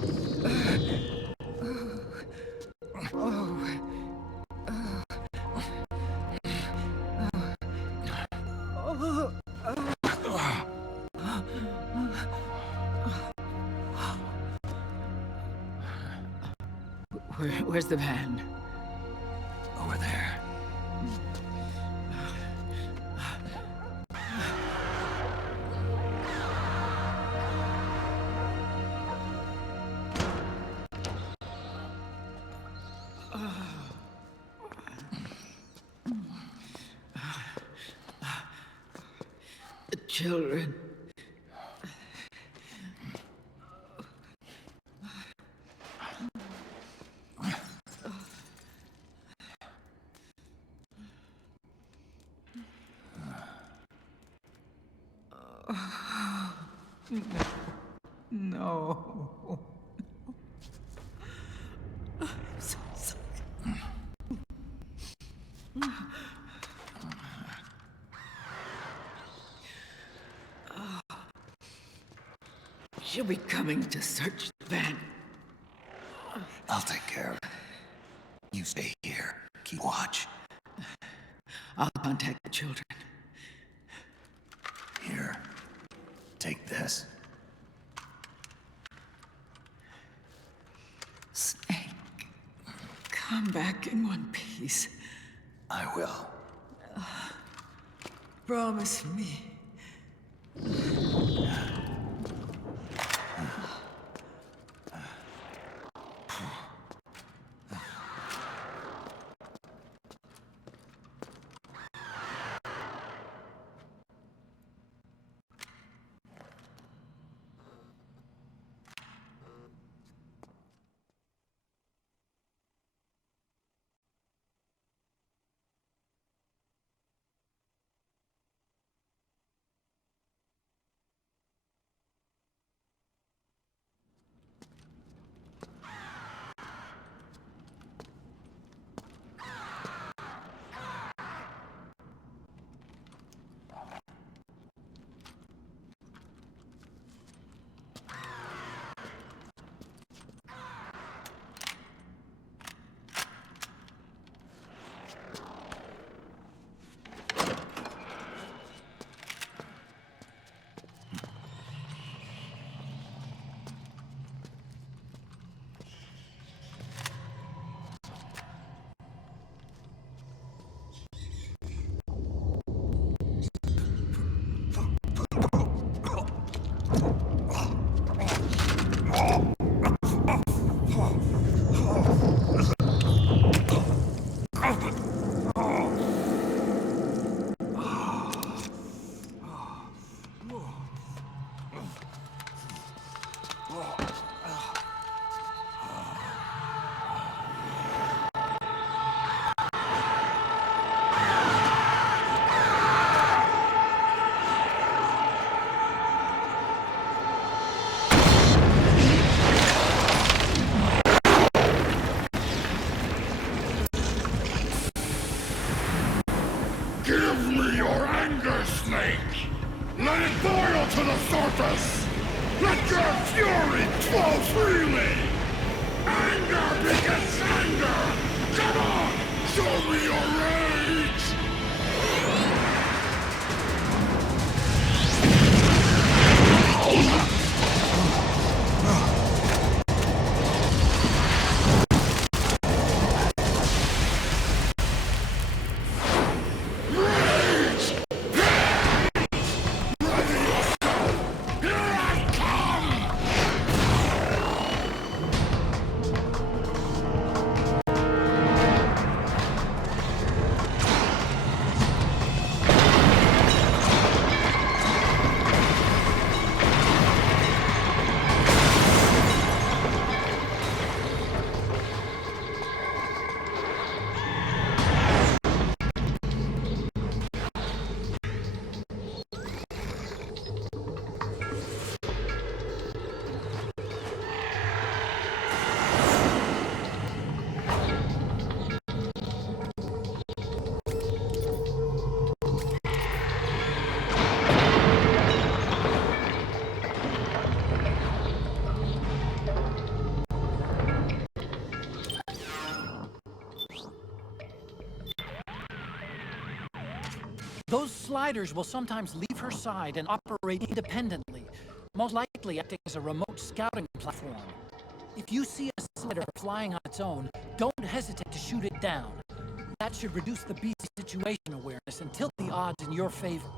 Where's the van? Over there. The children. No. I'm so sorry. She'll be coming to search the van. I'll take care of it. You stay here. Keep watch. I'll contact the children. Here. Take this. Snake, come back in one piece. I will. Promise me. Give me your anger, Snake! Let it boil to the surface! Let your fury flow freely! Anger begets anger! Come on! Show me your rage! sliders will sometimes leave her side and operate independently, most likely acting as a remote scouting platform. If you see a slider flying on its own, don't hesitate to shoot it down. That should reduce the beast's situation awareness and tilt the odds in your favor.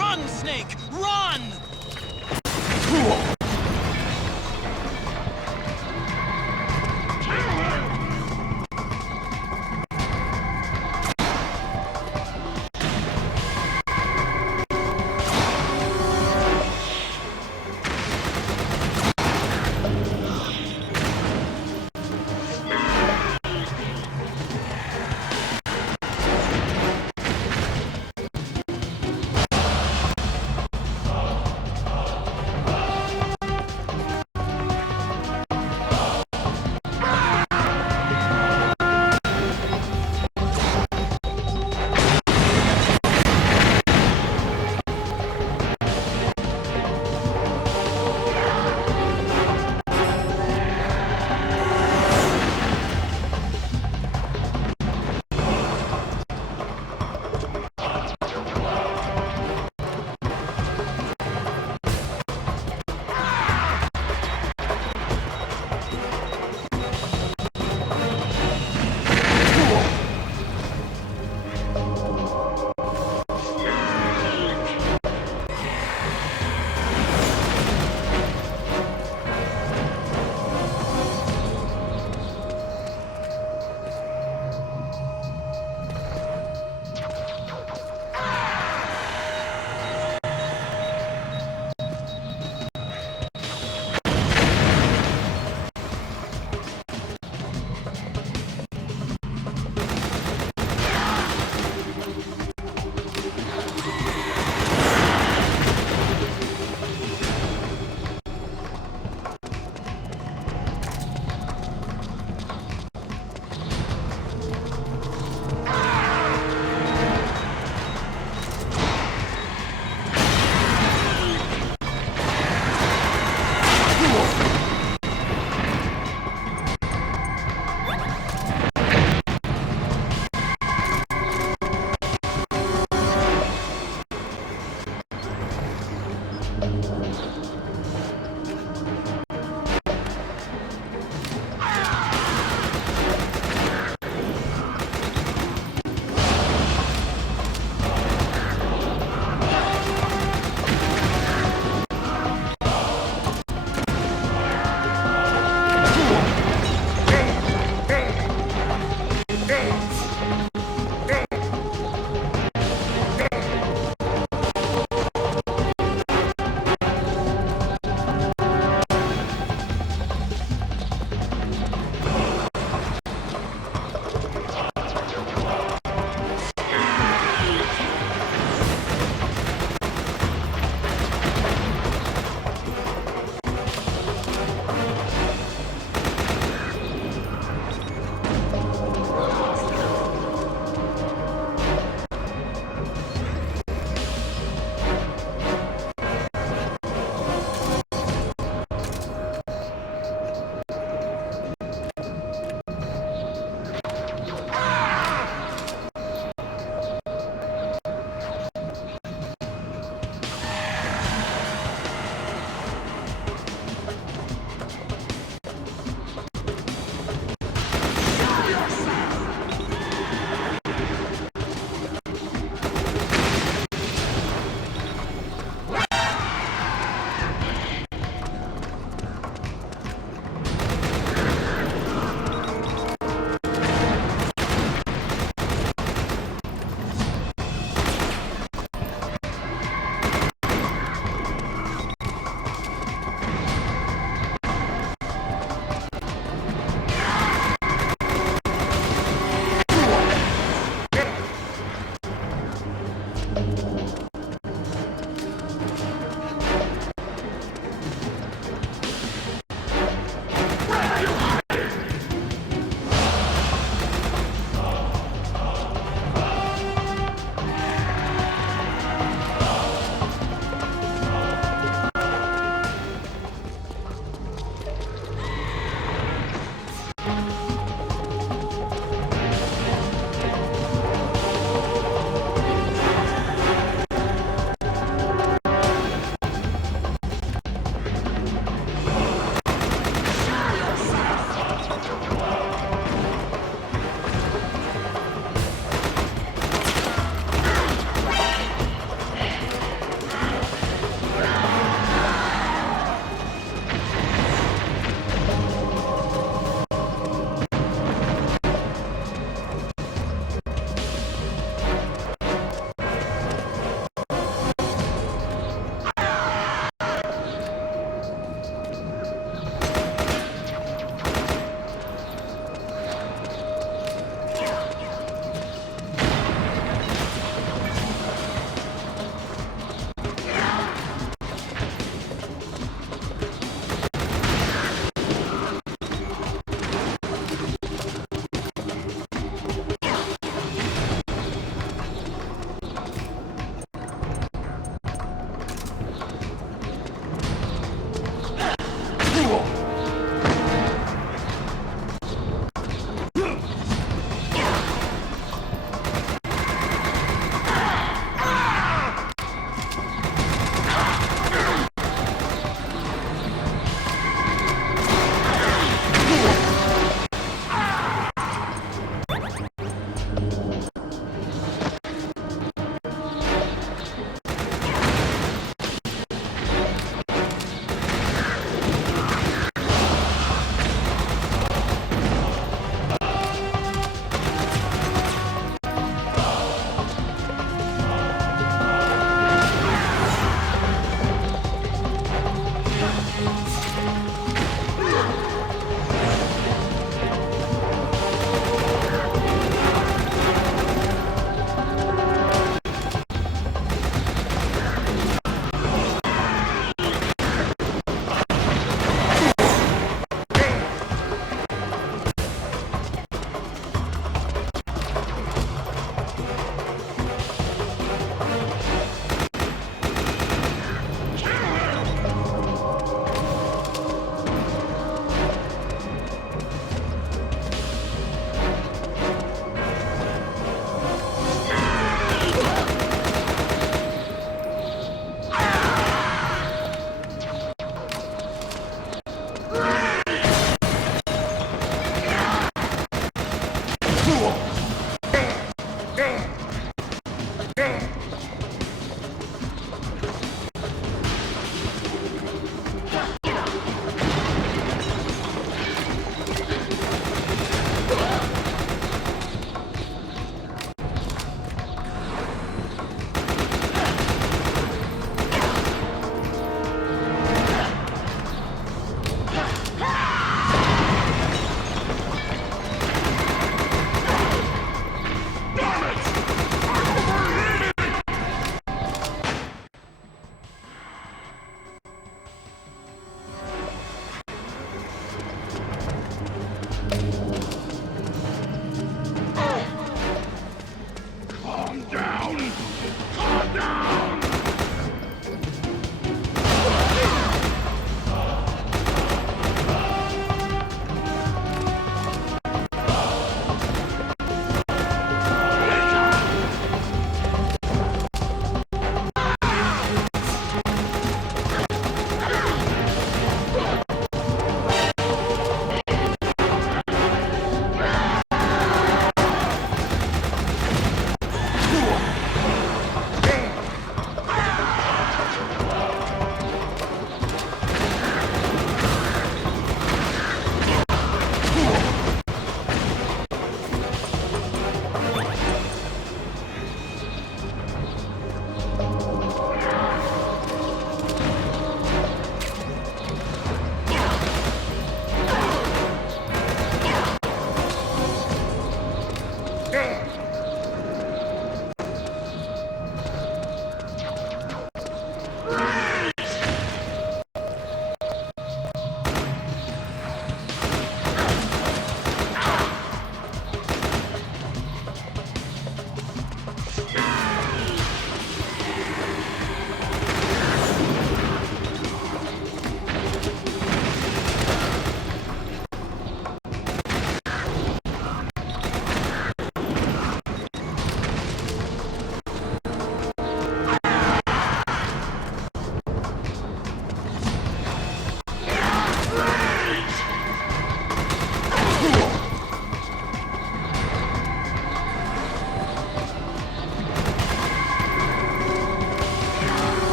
Run, Snake! Run!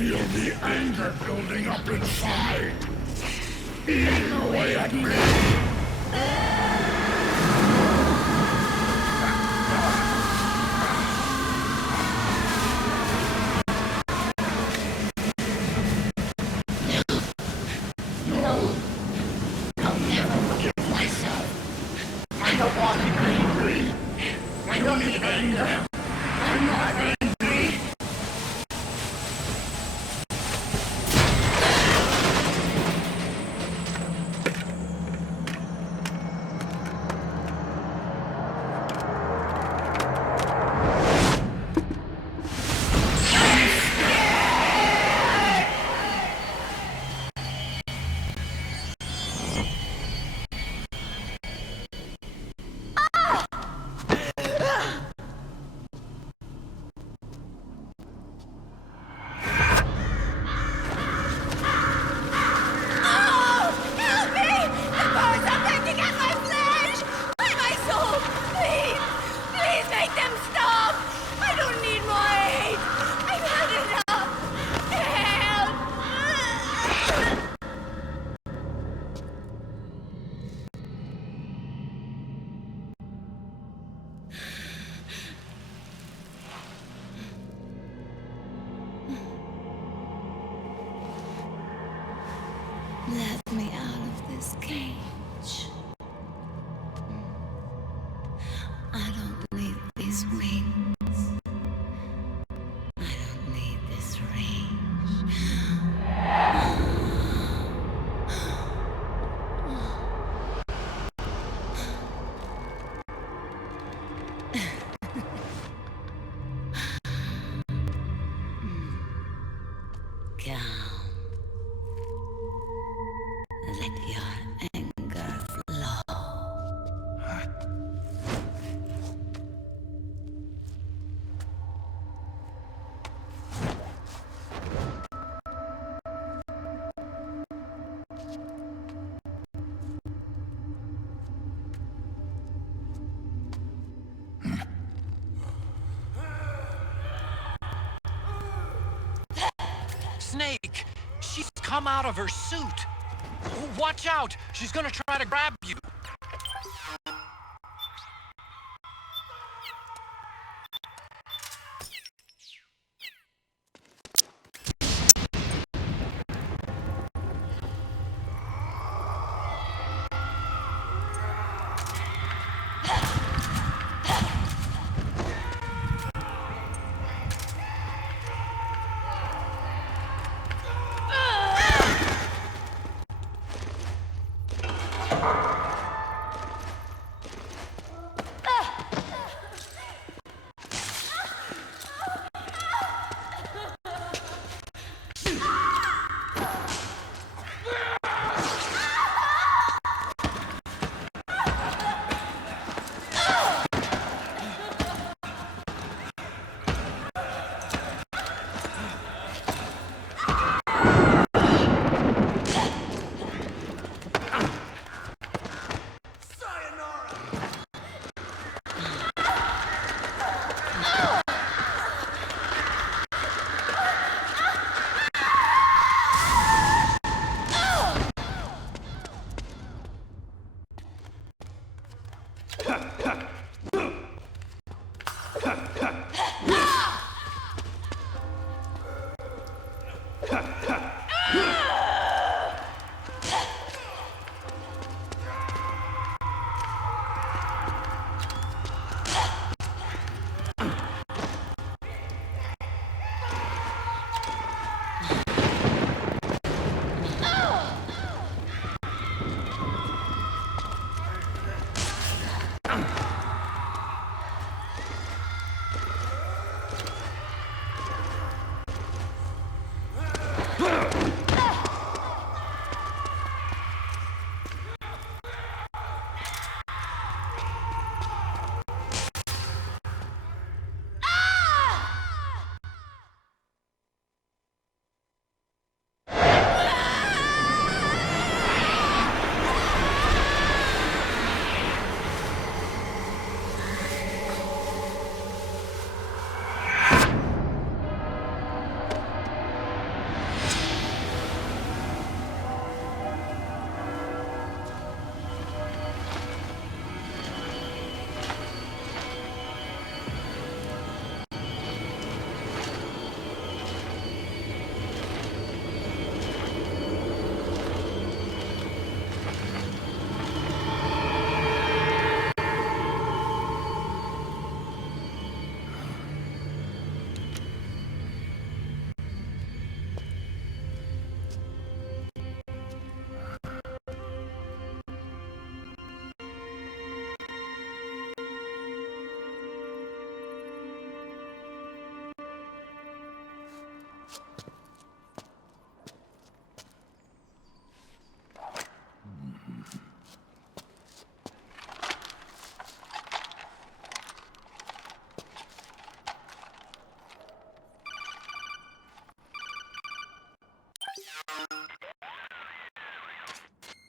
feel the anger building up inside, eating away at me. Let me out of this cage. I don't need these wings. I don't need this range. Calm. Let your anger flow. Snake! She's come out of her suit! Watch out! She's gonna try to grab you!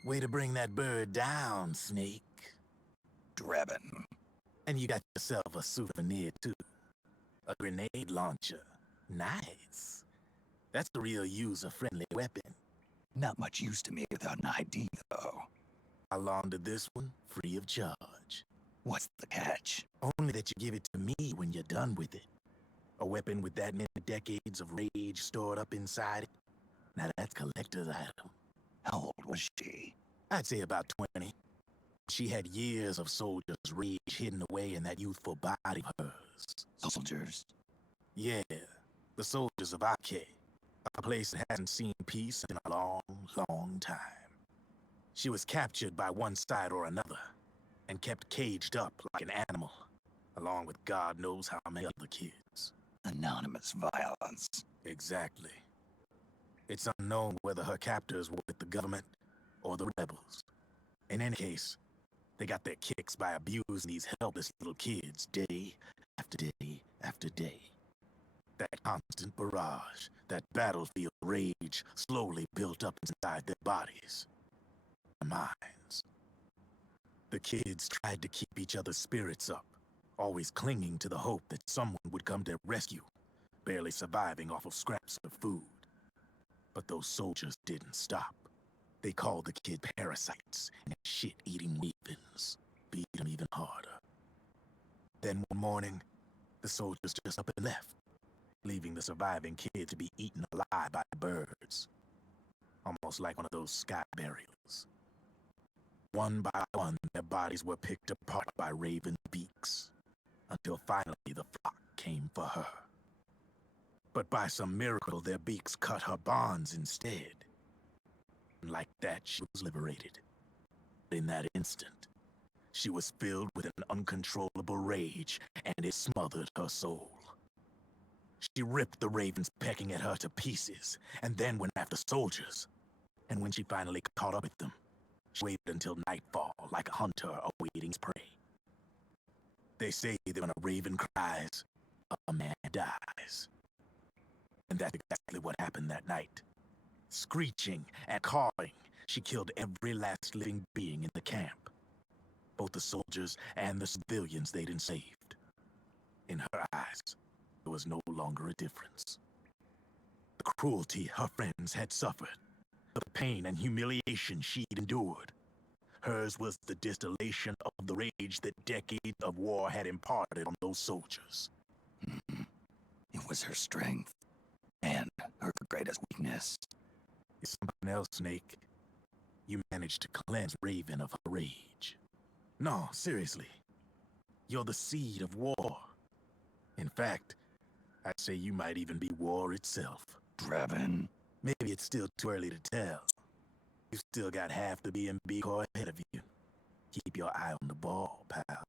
Way to bring that bird down, Snake. Drebin. And you got yourself a souvenir, too. A grenade launcher. Nice. That's a real user-friendly weapon. Not much use to me without an ID, though. I'll launder this one free of charge. What's the catch? Only that you give it to me when you're done with it. A weapon with that many decades of rage stored up inside it. Now that's collector's item. How old was she? I'd say about 20. She had years of soldiers' rage hidden away in that youthful body of hers. Soldiers? Yeah, the soldiers of Ake. A place that hasn't seen peace in a long, long time. She was captured by one side or another, and kept caged up like an animal, along with God knows how many other kids. Anonymous violence. Exactly. It's unknown whether her captors were with the government or the rebels. In any case, they got their kicks by abusing these helpless little kids day after day after day. That constant barrage, that battlefield rage slowly built up inside their bodies, their minds. The kids tried to keep each other's spirits up, always clinging to the hope that someone would come to rescue, barely surviving off of scraps of food. But those soldiers didn't stop. They called the kids parasites and shit-eating weapons, beat them even harder. Then one morning, the soldiers just up and left, leaving the surviving kids to be eaten alive by birds. Almost like one of those sky burials. One by one, their bodies were picked apart by raven beaks, until finally the flock came for her. But by some miracle, their beaks cut her bonds instead. And like that, she was liberated. In that instant, she was filled with an uncontrollable rage, and it smothered her soul. She ripped the ravens pecking at her to pieces, and then went after soldiers. And when she finally caught up with them, she waited until nightfall like a hunter awaiting his prey. They say that when a raven cries, a man dies. And that's exactly what happened that night. Screeching and cawing, she killed every last living being in the camp. Both the soldiers and the civilians they'd enslaved. In her eyes, there was no longer a difference. The cruelty her friends had suffered, the pain and humiliation she'd endured. Hers was the distillation of the rage that decades of war had imparted on those soldiers. It was her strength, and her greatest weakness. It's something else, Snake. You managed to cleanse Raven of her rage. No, seriously. You're the seed of war. In fact, I'd say you might even be war itself. Drebin? Maybe it's still too early to tell. You've still got half the B&B Corps ahead of you. Keep your eye on the ball, pal.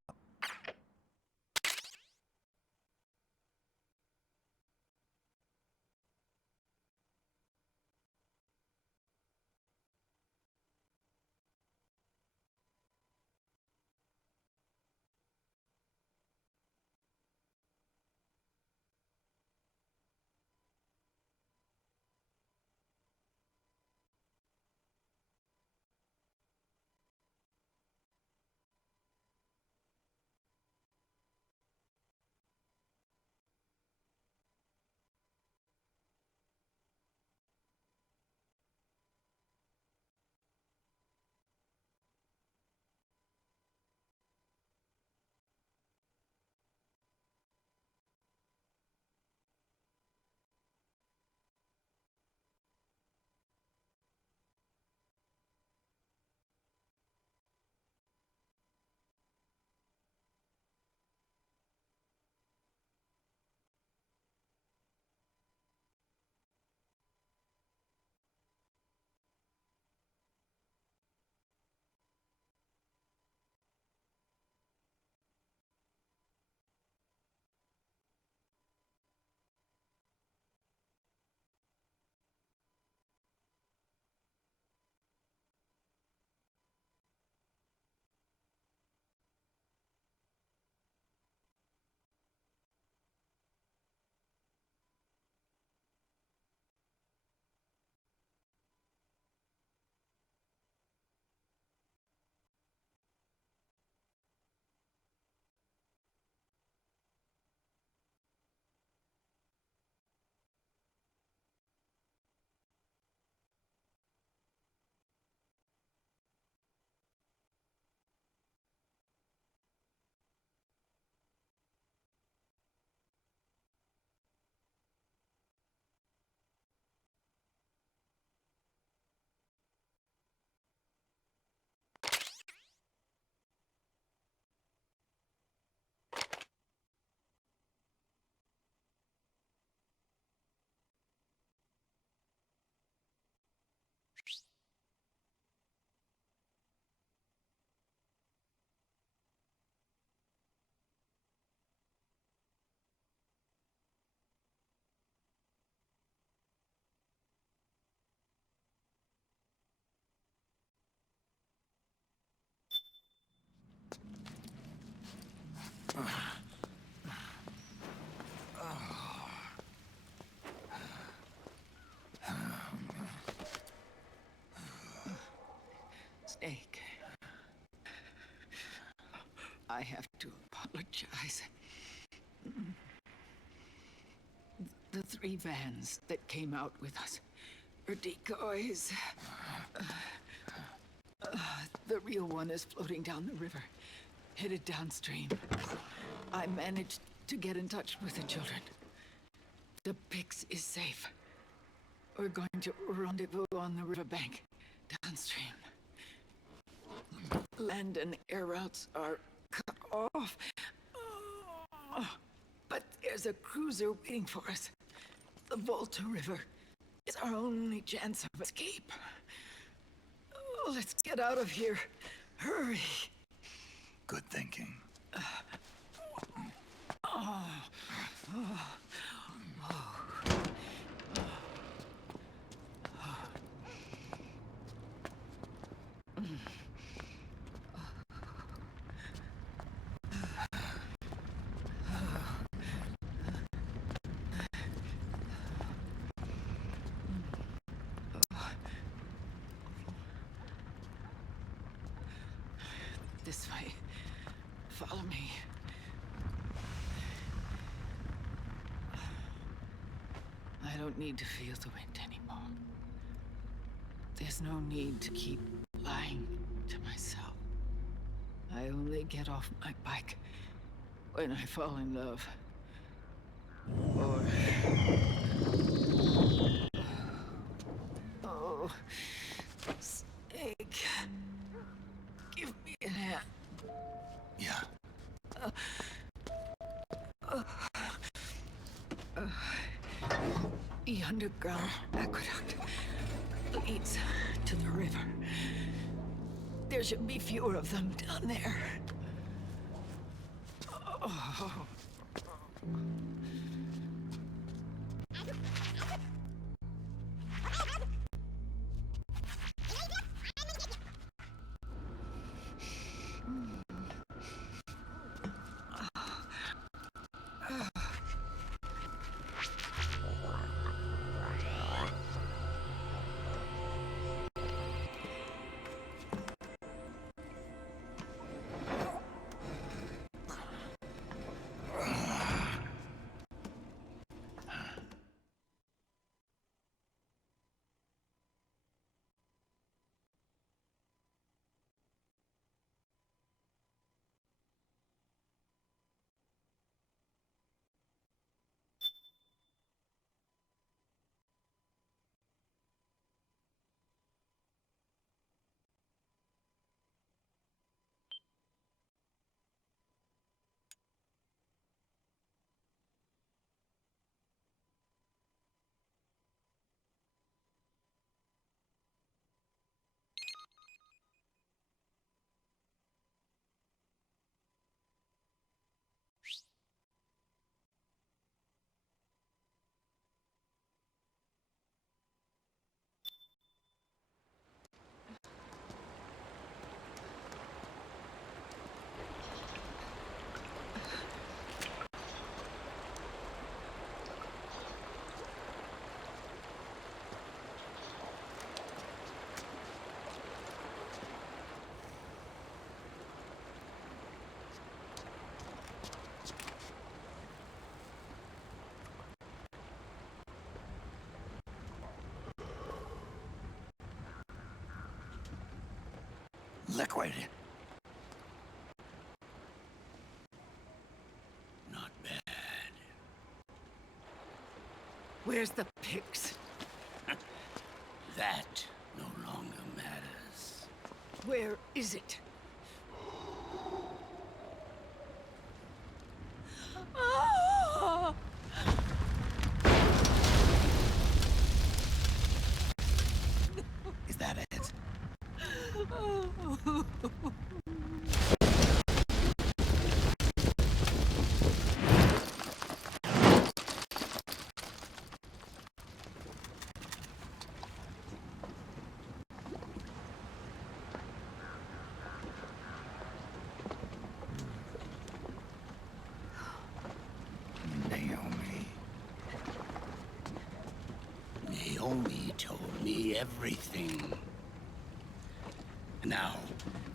I have to apologize. The 3 vans that came out with us are decoys. The real one is floating down the river, headed downstream. I managed to get in touch with the children. The Pix is safe. We're going to rendezvous on the riverbank, downstream. Land and air routes are cut off. But there's a cruiser waiting for us. The Volta River is our only chance of escape. Let's get out of here. Hurry. Good thinking. This way. Follow me. I don't need to feel the wind anymore. There's no need to keep lying to myself. I only get off my bike when I fall in love. Or... Oh, Snake. Give me a hand. Yeah. The underground aqueduct leads to the river. There should be fewer of them down there. Oh. Liquid. Not bad. Where's the Pix? That no longer matters. Where is it? Is that it? Naomi told me everything. Now,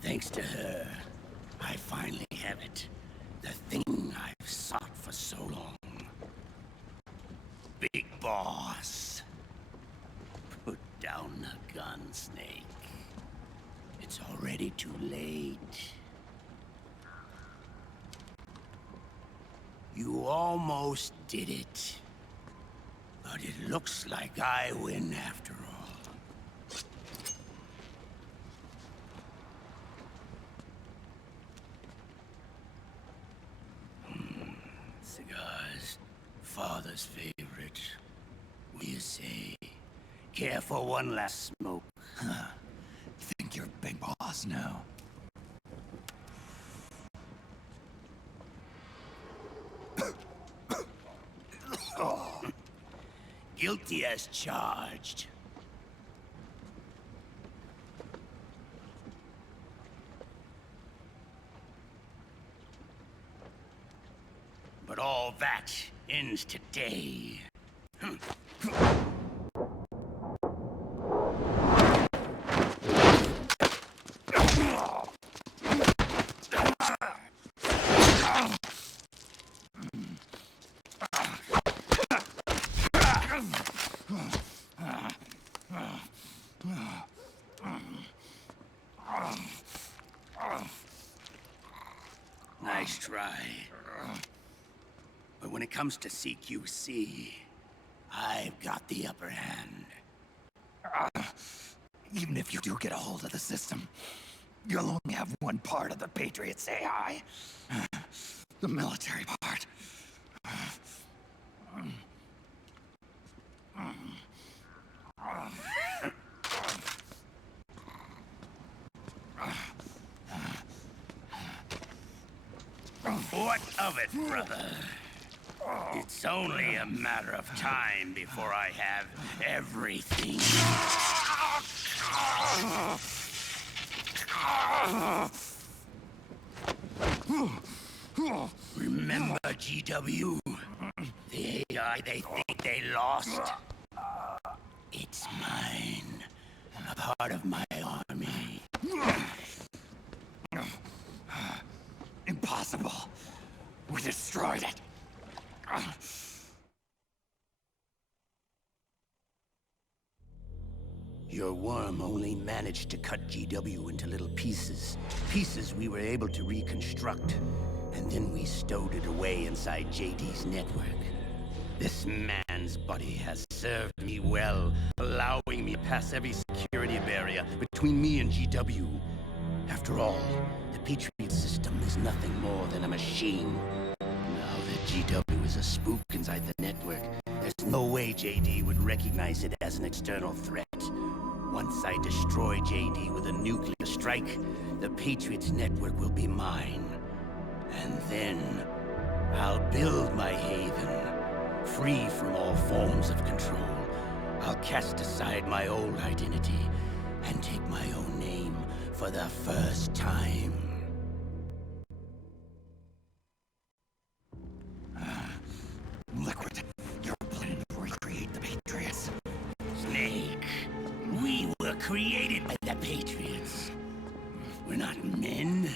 thanks to her, I finally have it. The thing I've sought for so long. Big Boss. Put down the gun, Snake. It's already too late. You almost did it. But it looks like I win after all. Cigars. Father's favorite. What do you say? Care for one last smoke? Huh. Think you're Big Boss now? Guilty as charged. But all that ends today. Nice try. But when it comes to CQC, I've got the upper hand. Even if you do get a hold of the system, you'll only have one part of the Patriots AI. The military part. What of it, brother? It's only a matter of time before I have everything. Remember, GW? The AI they think they lost? It's mine. A part of my army. Impossible. We destroyed it. Your worm only managed to cut GW into little pieces. Pieces we were able to reconstruct. And then we stowed it away inside JD's network. This man's body has served me well, allowing me to pass every security barrier between me and GW. After all, the Patriot system is nothing more than a machine. Now that GW is a spook inside the network, there's no way JD would recognize it as an external threat. Once I destroy JD with a nuclear strike, the Patriots network will be mine. And then, I'll build my haven, free from all forms of control. I'll cast aside my old identity and take my own name for the first time. Liquid, you're planning to recreate the Patriots. Snake, we were created by the Patriots. We're not men.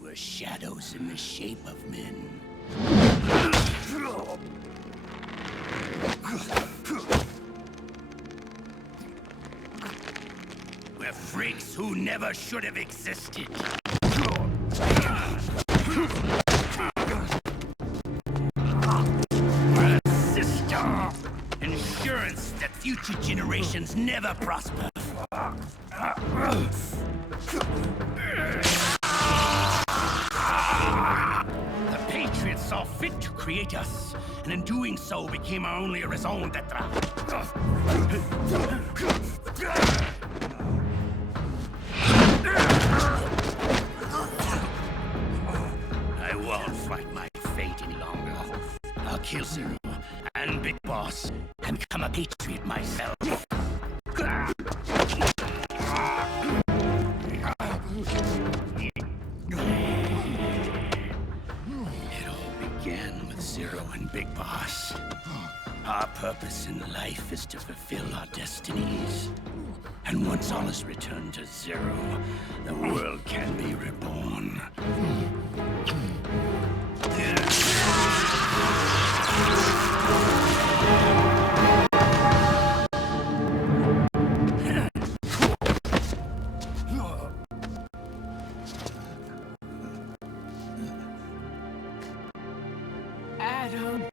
We're shadows in the shape of men. We're freaks who never should have existed. We're a system. Insurance that future generations never prosper. The Patriots saw fit to create us, and in doing so became our only raison d'etre. I won't fight my fate any longer. I'll kill Zero and Big Boss and become a Patriot myself. It all began with Zero and Big Boss. Our purpose in life is to fulfill our destinies. And once all is returned to Zero, the world can be reborn. Adam!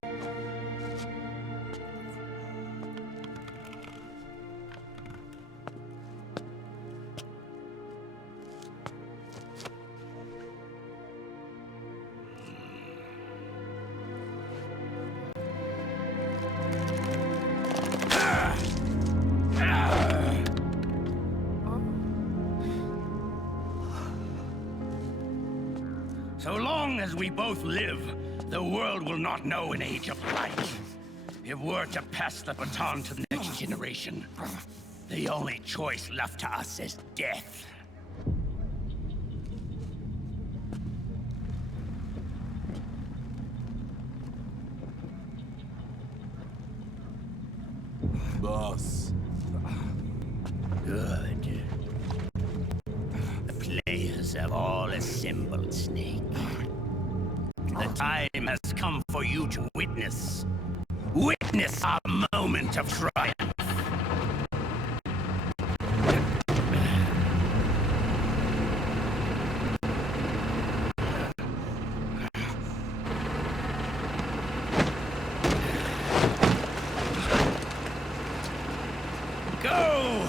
So long as we both live, the world will not know an age of light. If we're to pass the baton to the next generation, the only choice left to us is death. Boss. Good. The players have all assembled, Snake. The time has come for you to witness our moment of triumph. Go!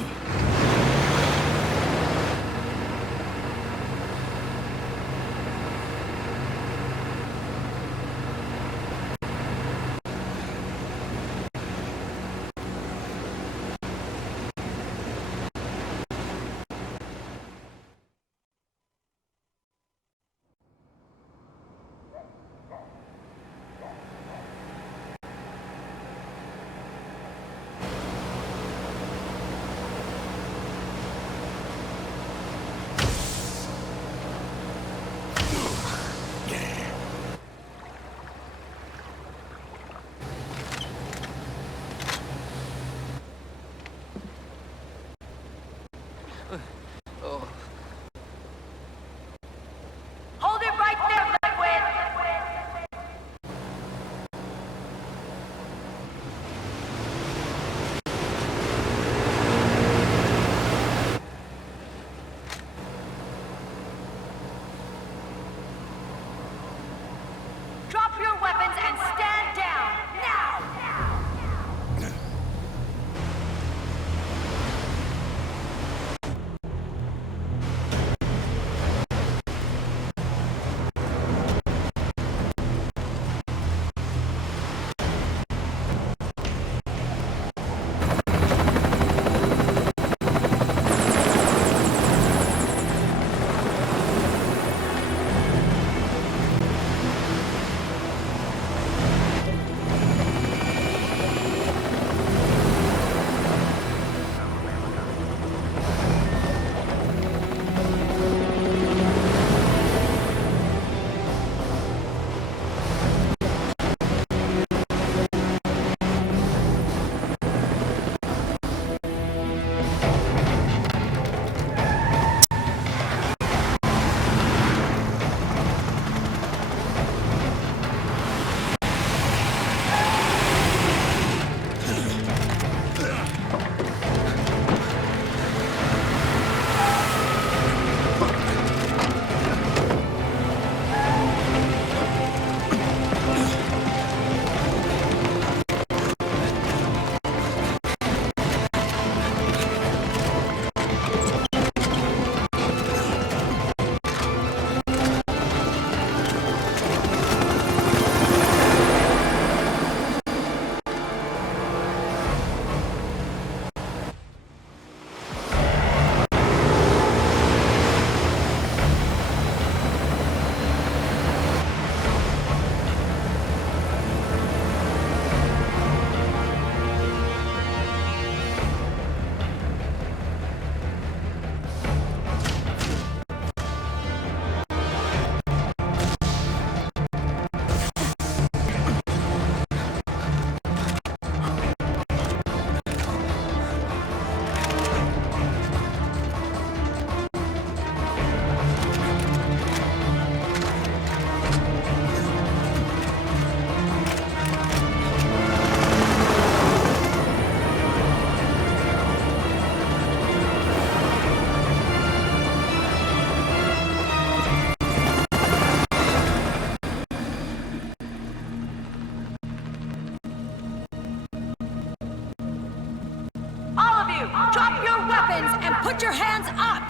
Drop your weapons and put your hands up!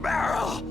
Barrel!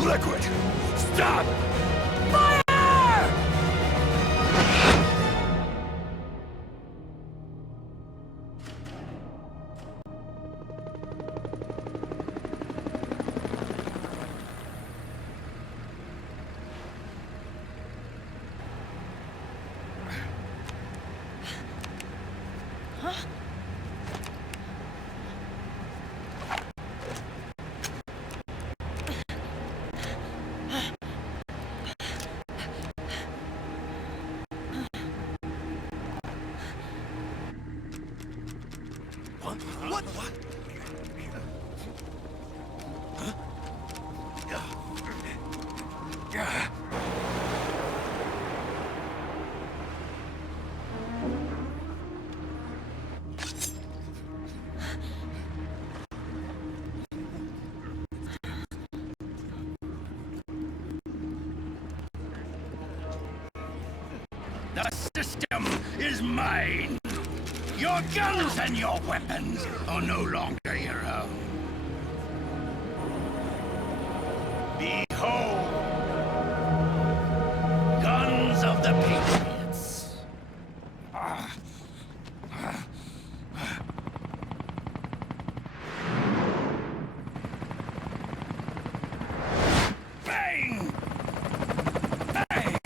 Liquid! Stop! Fire! Huh? What? What? The system is mine. Your guns and your weapons are no longer your own. Behold, guns of the Patriots. Bang! Bang!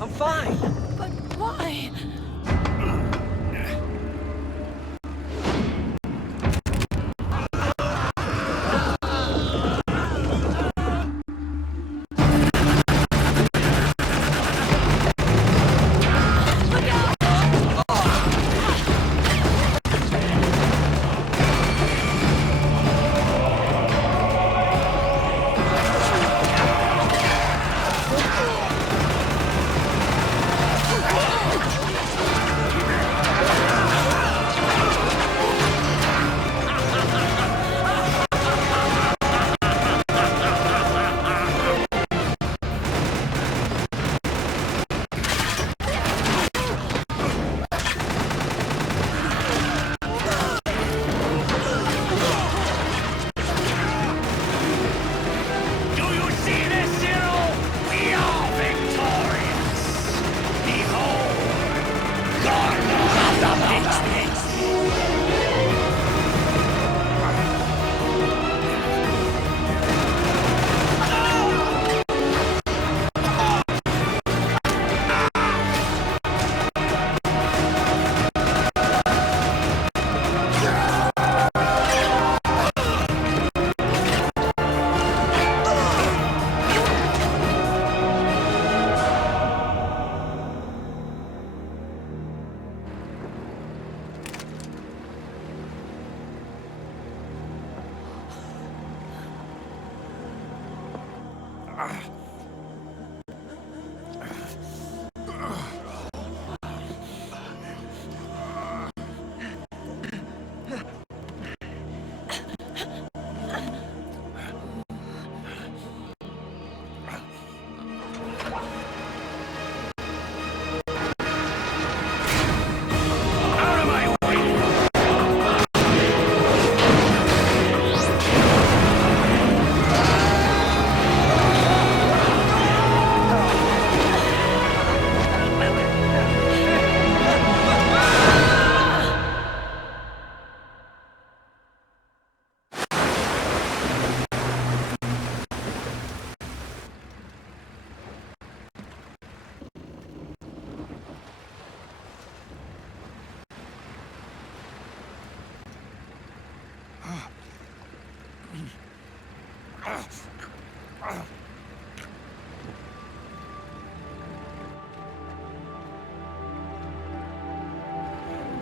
I'm fine. But why?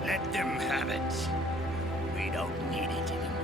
Let them have it. We don't need it anymore.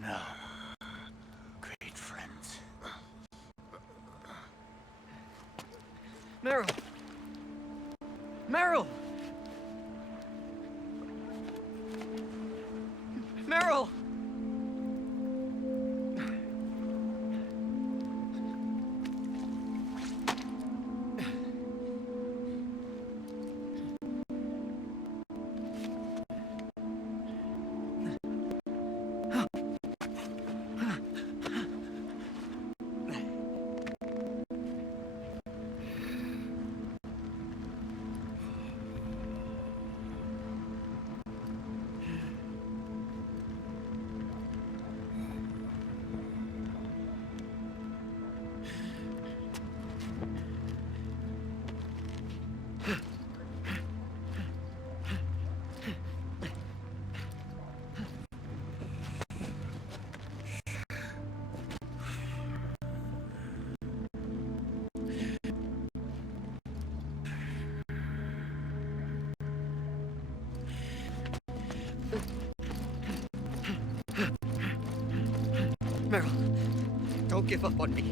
No. Great friends. Meryl! Meryl! Meryl! Meryl, don't give up on me.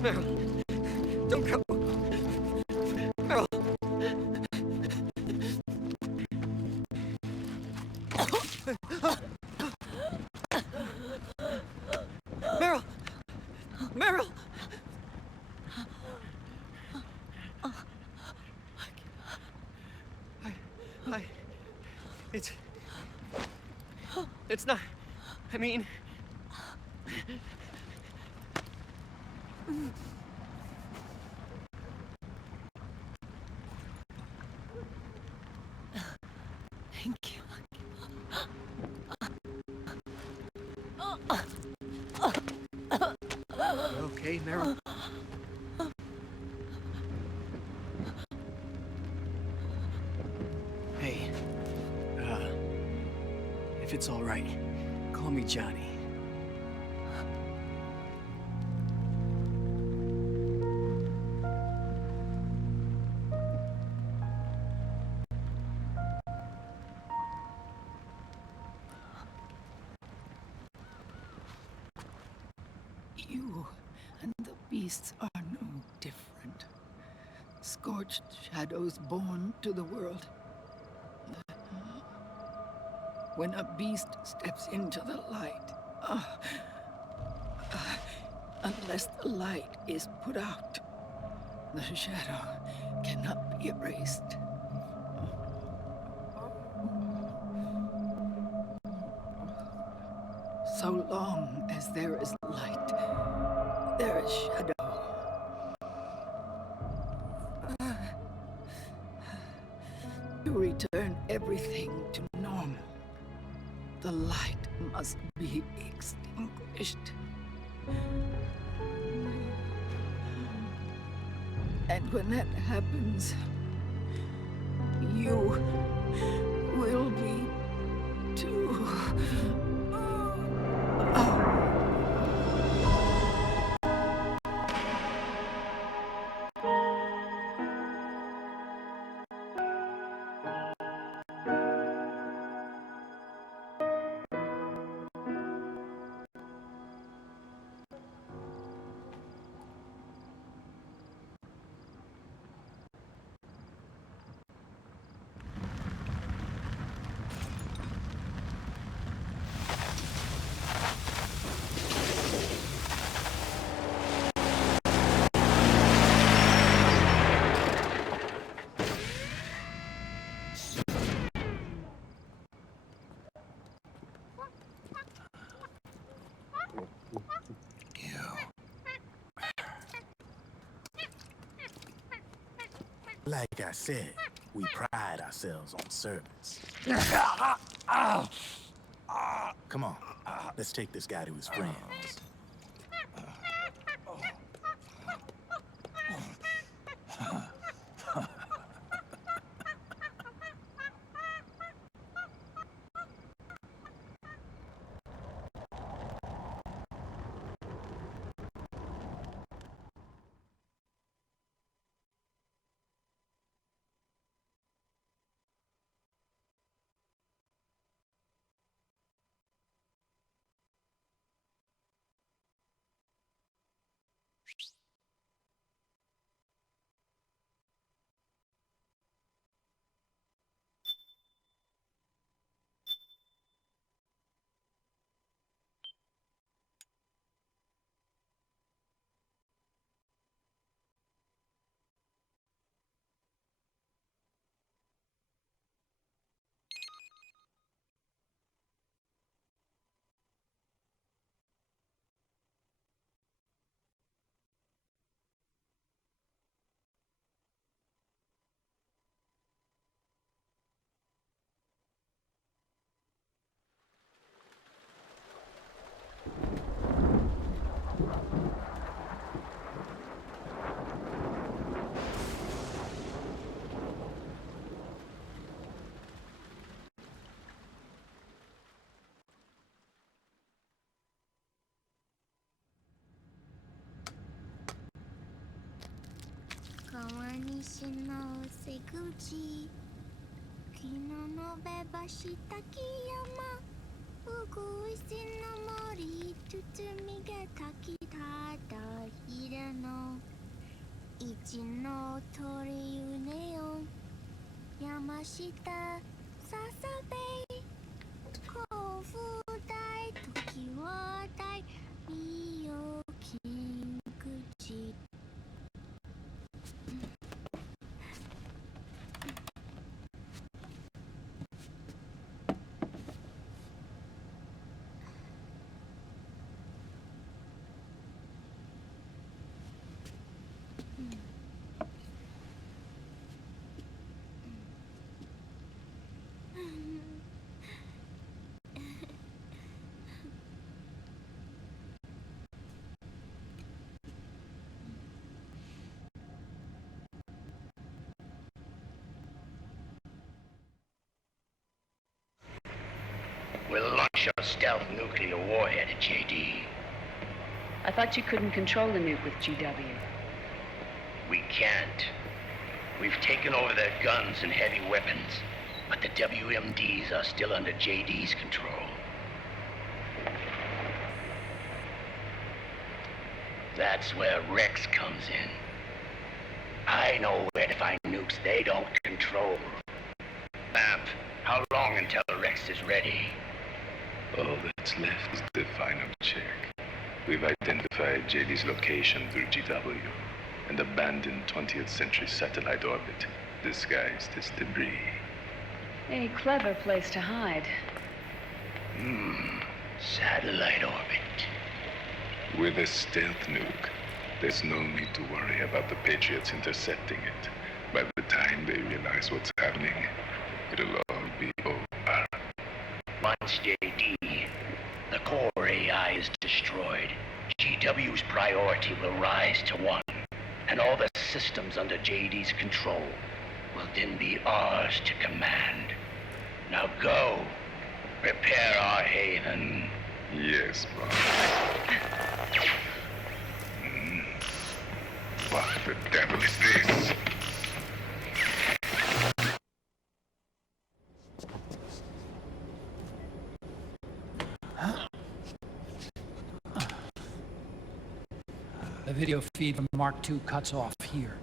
Meryl, don't go. Meryl. Meryl! Meryl! It's not... I mean... Thank you. Okay, Meryl. If it's all right, call me Johnny. You and the beasts are no different. Scorched shadows born to the world. When a beast steps into the light, unless the light is put out, the shadow cannot be erased. So long as there is light, there is shadow. To return everything to normal, the light must be extinguished. And when that happens, you will be too. Like I said, we pride ourselves on service. Come on, let's take this guy to his friends. your stealth nuclear warhead at JD. I thought you couldn't control the nuke with GW. We can't. We've taken over their guns and heavy weapons, but the WMDs are still under JD's control. That's where Rex comes in. I know where to find nukes they don't control. Vamp, how long until Rex is ready? All that's left is the final check. We've identified JD's location through GW, an abandoned 20th century satellite orbit disguised as debris. A clever place to hide. Satellite orbit. With a stealth nuke, there's no need to worry about the Patriots intercepting it. By the time they realize what's happening, it'll all be over. Once JD, the core AI is destroyed, GW's priority will rise to 1, and all the systems under JD's control will then be ours to command. Now go, prepare our haven. Yes, boss. What the devil is this? The video feed from Mark II cuts off here.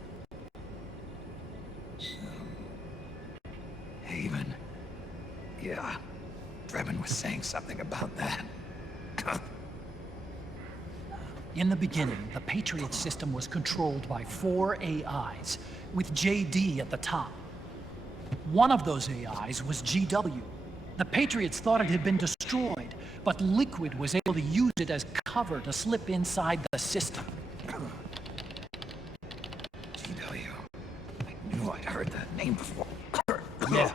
Haven. Yeah. Drebin was saying something about that. In the beginning, the Patriot system was controlled by 4 AIs, with JD at the top. One of those AIs was GW. The Patriots thought it had been destroyed, but Liquid was able to use it as cover to slip inside the system. GW. I knew I'd heard that name before. Yeah.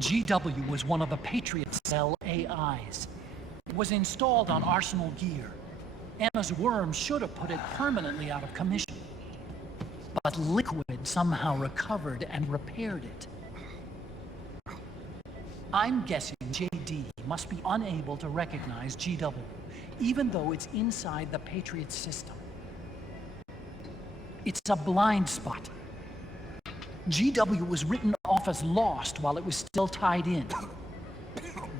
GW was one of the Patriot Cell AIs. It was installed on Arsenal gear. Emma's worm should have put it permanently out of commission. But Liquid somehow recovered and repaired it. I'm guessing JD must be unable to recognize GW, even though it's inside the Patriot system. It's a blind spot. GW was written off as lost while it was still tied in.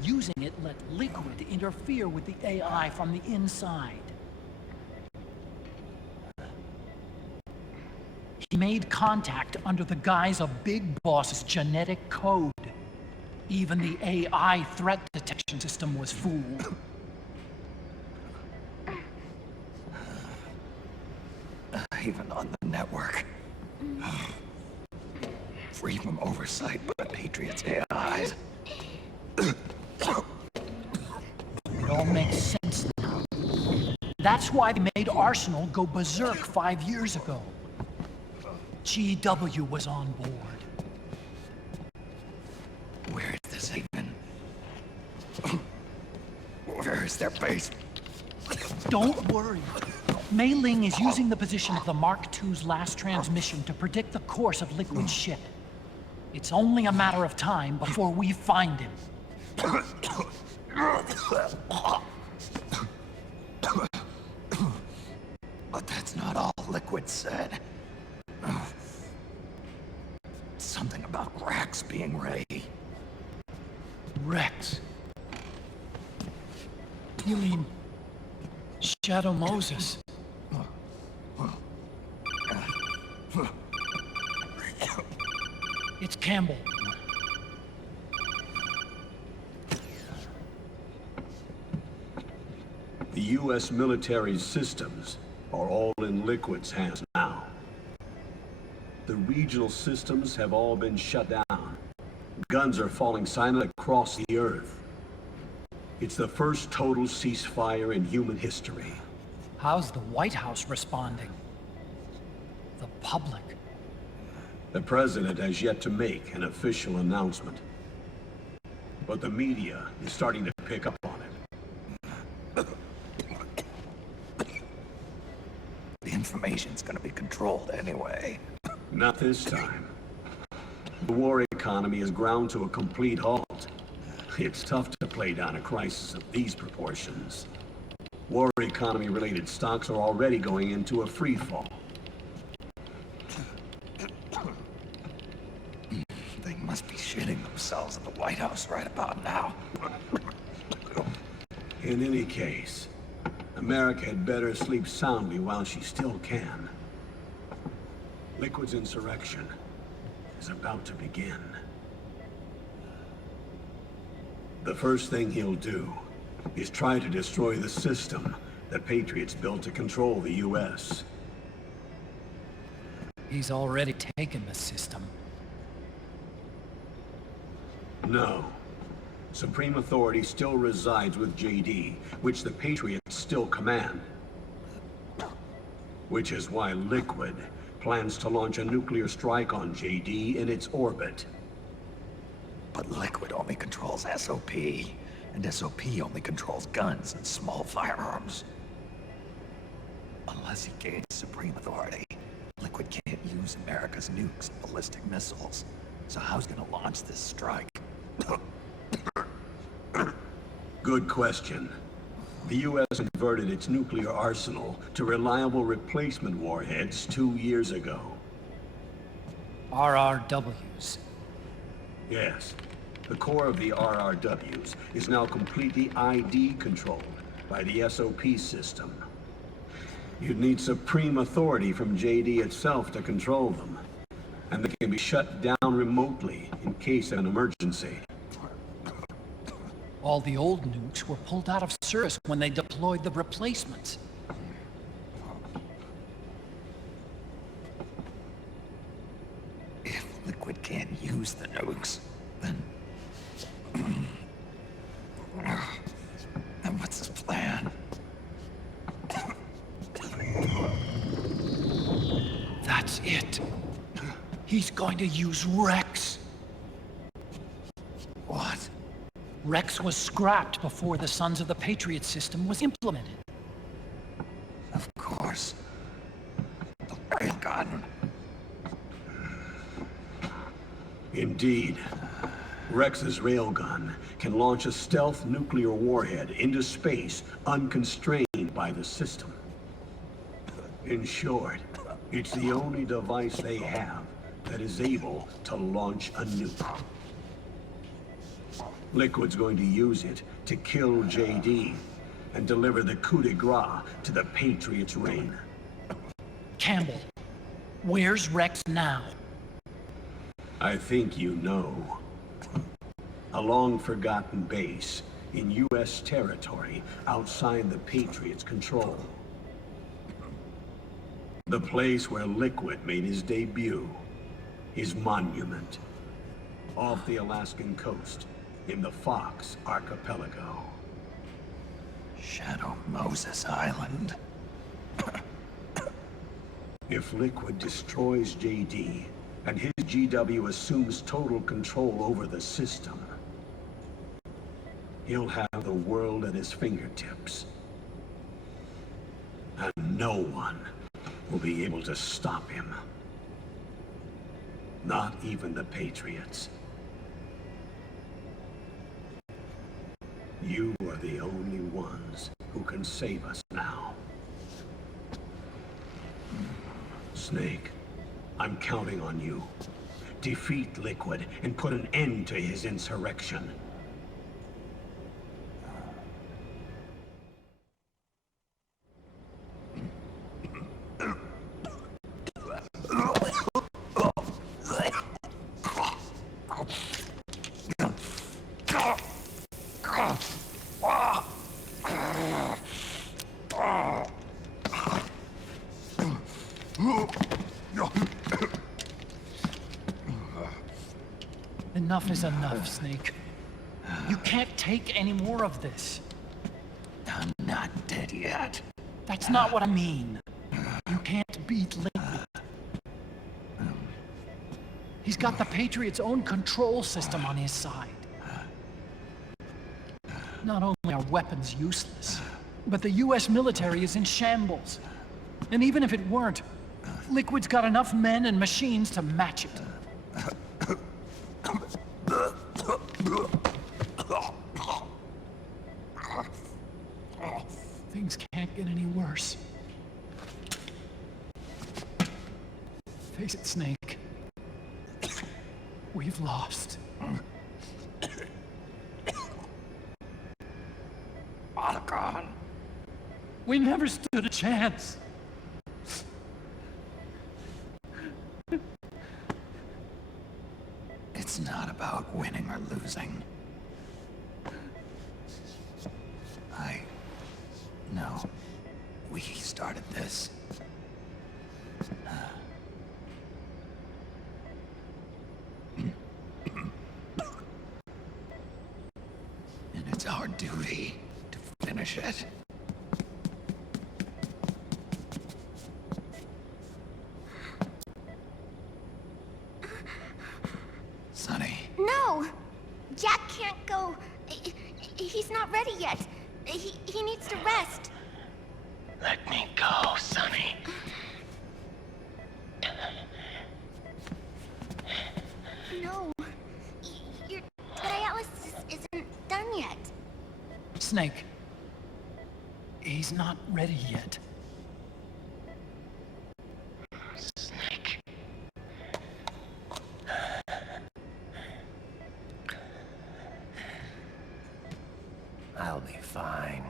Using it let Liquid interfere with the AI from the inside. He made contact under the guise of Big Boss's genetic code. Even the AI threat detection system was fooled. Even on the network. Free from oversight by Patriots' AIs. It all makes sense now. That's why they made Arsenal go berserk 5 years ago. GW was on board. Where is this haven? Where is their base? Don't worry. Mei Ling is using the position of the Mark II's last transmission to predict the course of Liquid's ship. It's only a matter of time before we find him. But that's not all Liquid said. Something about Rex being ready. Rex? You mean Shadow Moses? It's Campbell. The U.S. military's systems are all in Liquid's hands now. The regional systems have all been shut down. Guns are falling silent across the Earth. It's the first total ceasefire in human history. How's the White House responding? The public? The president has yet to make an official announcement. But the media is starting to pick up on it. The information's gonna be controlled anyway. Not this time. The war economy is ground to a complete halt. It's tough to play down a crisis of these proportions. War economy-related stocks are already going into a free fall. They must be shitting themselves at the White House right about now. In any case, America had better sleep soundly while she still can. Liquid's insurrection is about to begin. The first thing he'll do is try to destroy the system the Patriots built to control the U.S. He's already taken the system. No. Supreme authority still resides with JD, which the Patriots still command. Which is why Liquid plans to launch a nuclear strike on JD in its orbit. But Liquid only controls SOP, and SOP only controls guns and small firearms. Unless he gains supreme authority, Liquid can't use America's nukes and ballistic missiles. So how's he gonna launch this strike? Good question. The U.S. converted its nuclear arsenal to reliable replacement warheads 2 years ago. RRWs. Yes. The core of the RRWs is now completely ID controlled by the SOP system. You'd need supreme authority from JD itself to control them. And they can be shut down remotely in case of an emergency. All the old nukes were pulled out of service when they deployed the replacements. If Liquid can't use the nukes, then what's his plan? That's it. He's going to use Rex. What? Rex was scrapped before the Sons of the Patriot system was implemented. Of course. The railgun. Indeed. Rex's railgun can launch a stealth nuclear warhead into space unconstrained by the system. In short, it's the only device they have that is able to launch a nuke. Liquid's going to use it to kill JD and deliver the coup de grace to the Patriots' reign. Campbell, where's Rex now? I think you know. A long-forgotten base in U.S. territory outside the Patriots' control. The place where Liquid made his debut. His monument. Off the Alaskan coast, in the Fox Archipelago. Shadow Moses Island. If Liquid destroys JD, and his GW assumes total control over the system, he'll have the world at his fingertips. And no one will be able to stop him. Not even the Patriots. You are the only ones who can save us now. Snake, I'm counting on you. Defeat Liquid and put an end to his insurrection. Enough is enough, Snake. You can't take any more of this. I'm not dead yet. That's not what I mean. You can't beat Liquid. He's got the Patriots' own control system on his side. Not only are weapons useless, but the U.S. military is in shambles. And even if it weren't, Liquid's got enough men and machines to match it. We've lost. All gone. We never stood a chance. It's not about winning or losing. No. We started this. And it's our duty to finish it. Sonny. No! Jack can't go. He's not ready yet. He needs to rest. Let me go, Sonny. No. Your dialysis isn't done yet. Snake. He's not ready yet. Snake. I'll be fine.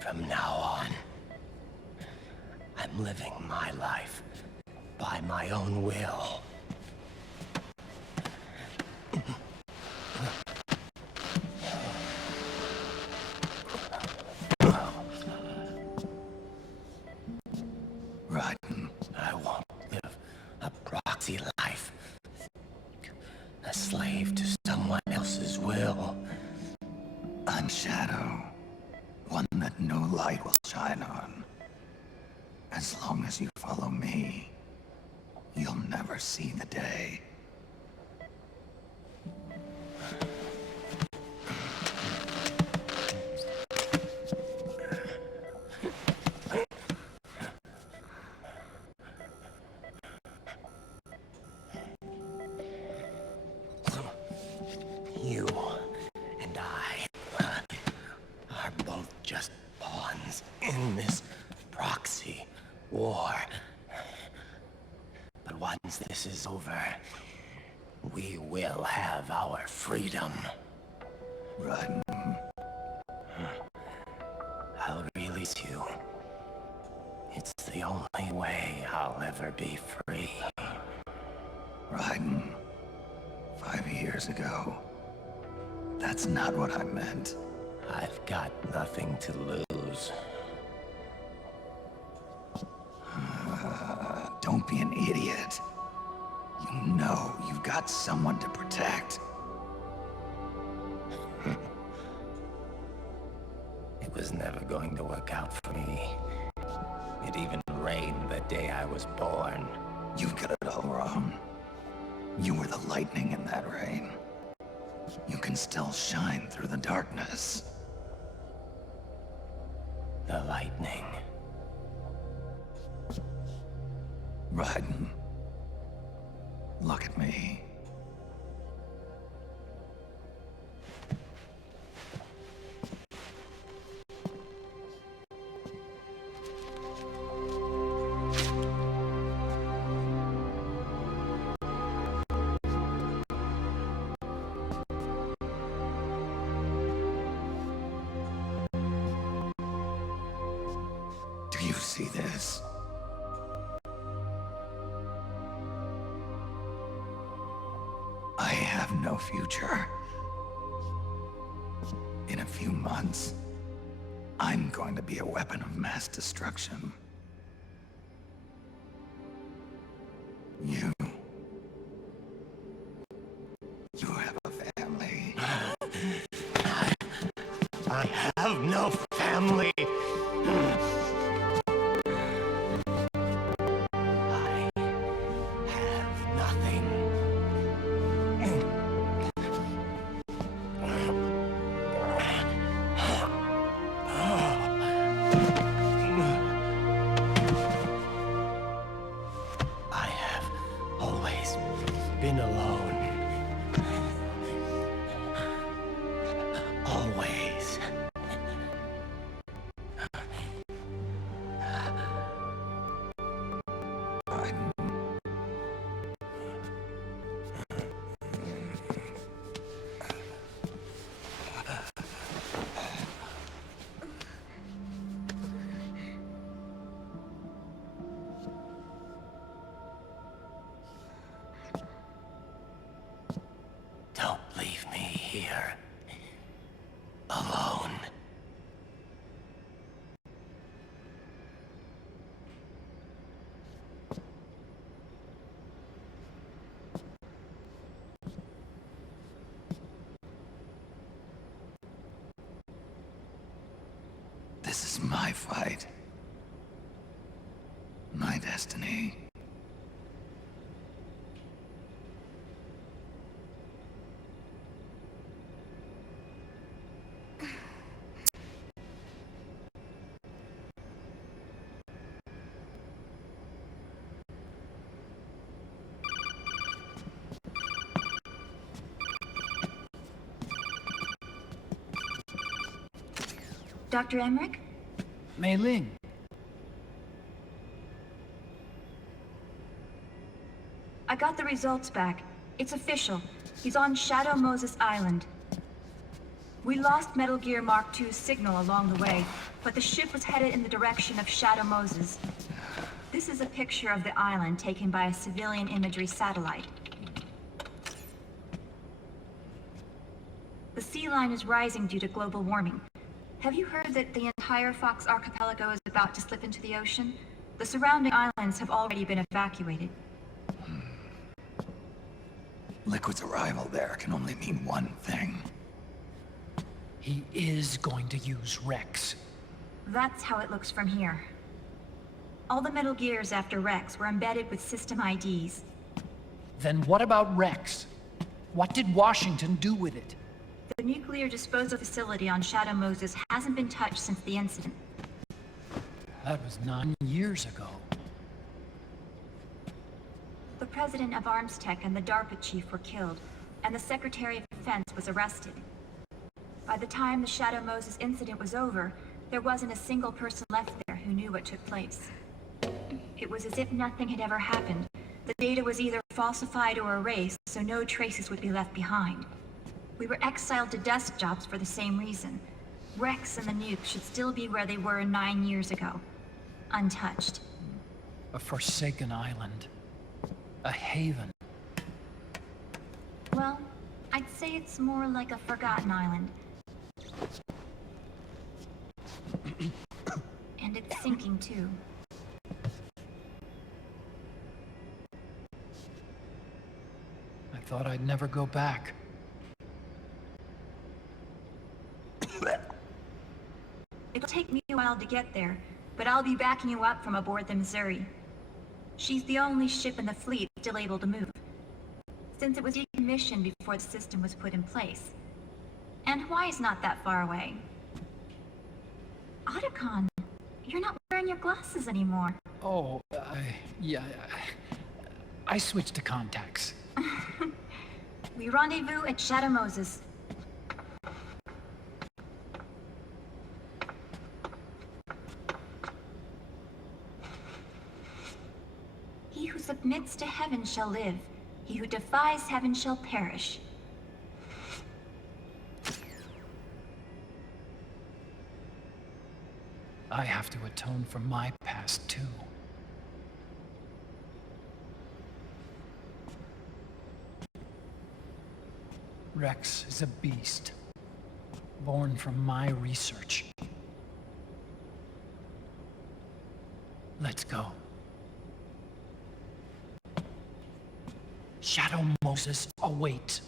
From now on, I'm living my life by my own will. Raiden. I won't live a proxy life. A slave to someone else's will. I'm Shadow. One that no light will shine on. As long as you follow me, you'll never see the day. You and I are both just pawns in this proxy war. But once this is over, we will have our freedom. Raiden. I'll release you. It's the only way I'll ever be free. Raiden. 5 years ago. That's not what I meant. I've got nothing to lose. Don't be an idiot. You know you've got someone to protect. It was never going to work out for me. It even rained the day I was born. You've got it all wrong. You were the lightning in that rain. You can still shine through the darkness. The lightning. Raiden. Look at me. Do you see this? I have no future. In a few months, I'm going to be a weapon of mass destruction. You have a family. I have no family. I have nothing. I have always been alone. Always. Don't leave me here. Alone. This is my fight. My destiny. Dr. Emmerich? Mei Ling. I got the results back. It's official. He's on Shadow Moses Island. We lost Metal Gear Mark II's signal along the way, but the ship was headed in the direction of Shadow Moses. This is a picture of the island taken by a civilian imagery satellite. The sea line is rising due to global warming. Have you heard that the entire Fox Archipelago is about to slip into the ocean? The surrounding islands have already been evacuated. Liquid's arrival there can only mean one thing. He is going to use Rex. That's how it looks from here. All the Metal Gears after Rex were embedded with system IDs. Then what about Rex? What did Washington do with it? The nuclear disposal facility on Shadow Moses hasn't been touched since the incident. That was 9 years ago. The president of ArmsTech and the DARPA chief were killed, and the Secretary of Defense was arrested. By the time the Shadow Moses incident was over, there wasn't a single person left there who knew what took place. It was as if nothing had ever happened. The data was either falsified or erased, so no traces would be left behind. We were exiled to desk jobs for the same reason. Rex and the nuke should still be where they were 9 years ago. Untouched. A forsaken island. A haven. Well, I'd say it's more like a forgotten island. And it's sinking too. I thought I'd never go back. It'll take me a while to get there, but I'll be backing you up from aboard the Missouri. She's the only ship in the fleet still able to move, since it was decommissioned before the system was put in place. And Hawaii's not that far away. Otacon, you're not wearing your glasses anymore. Oh, yeah, I switched to contacts. We rendezvous at Shadow Moses. He who submits to heaven shall live. He who defies heaven shall perish. I have to atone for my past, too. Rex is a beast, born from my research. Let's go. Shadow Moses awaits.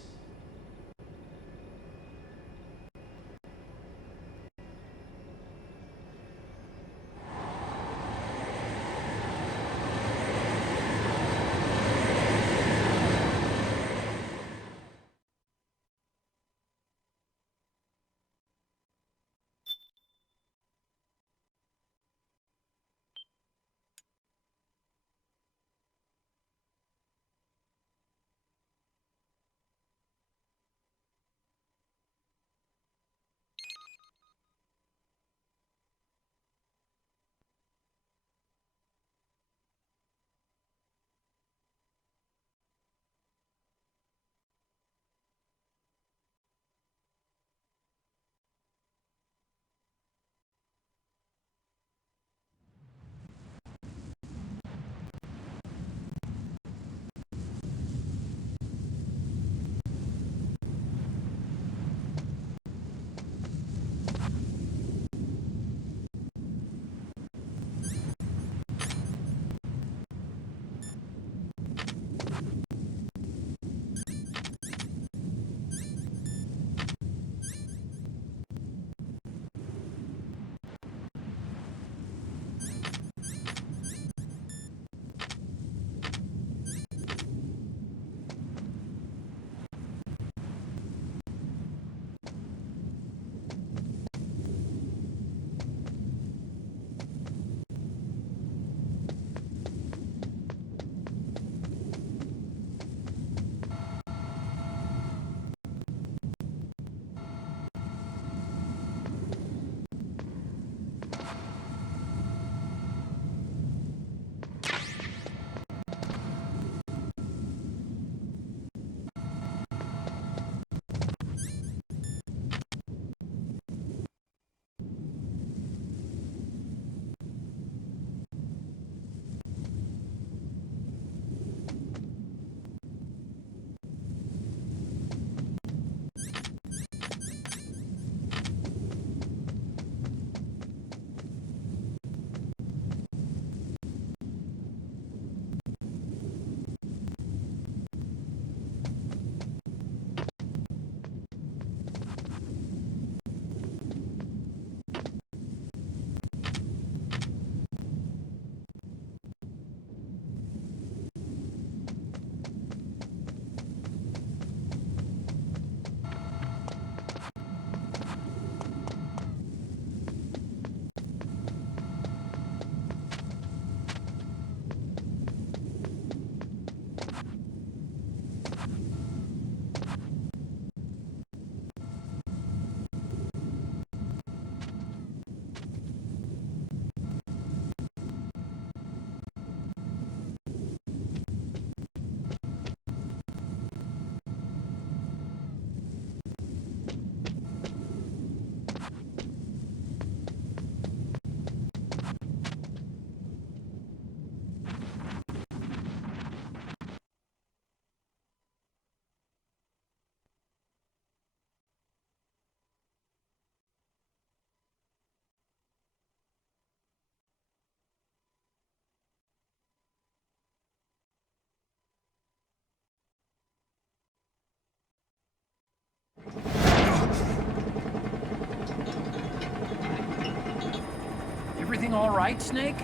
everything all right, Snake?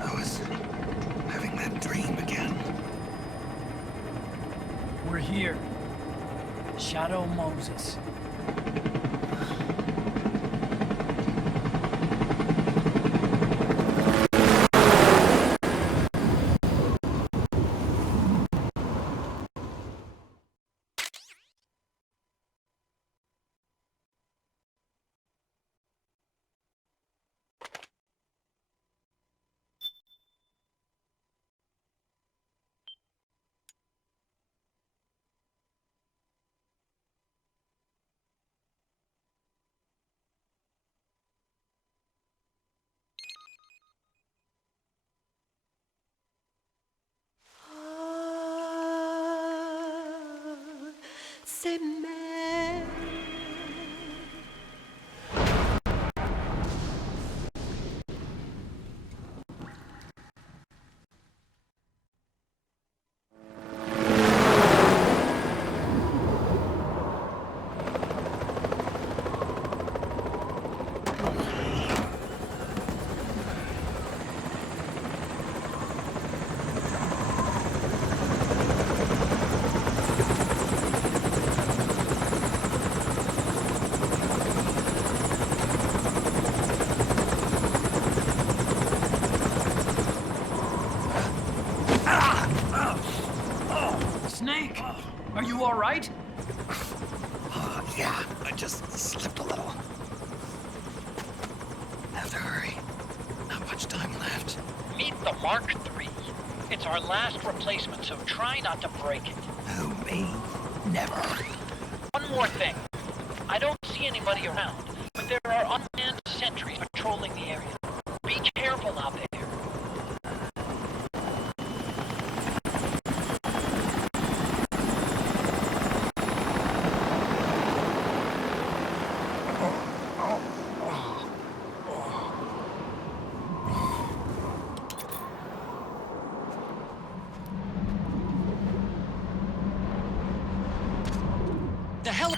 I was having that dream again. We're here. Shadow Moses. C'est mère. Snake! Are you all right? Yeah, I just slipped a little. Have to hurry. Not much time left. Meet the Mark III. It's our last replacement, so try not to break it. Who, me? Never. One more thing. I don't see anybody around, but there are unmanned sentries patrolling the area. Be careful out there. The hell?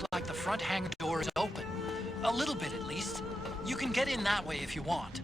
looks like the front hangar door is open. A little bit, at least. You can get in that way if you want.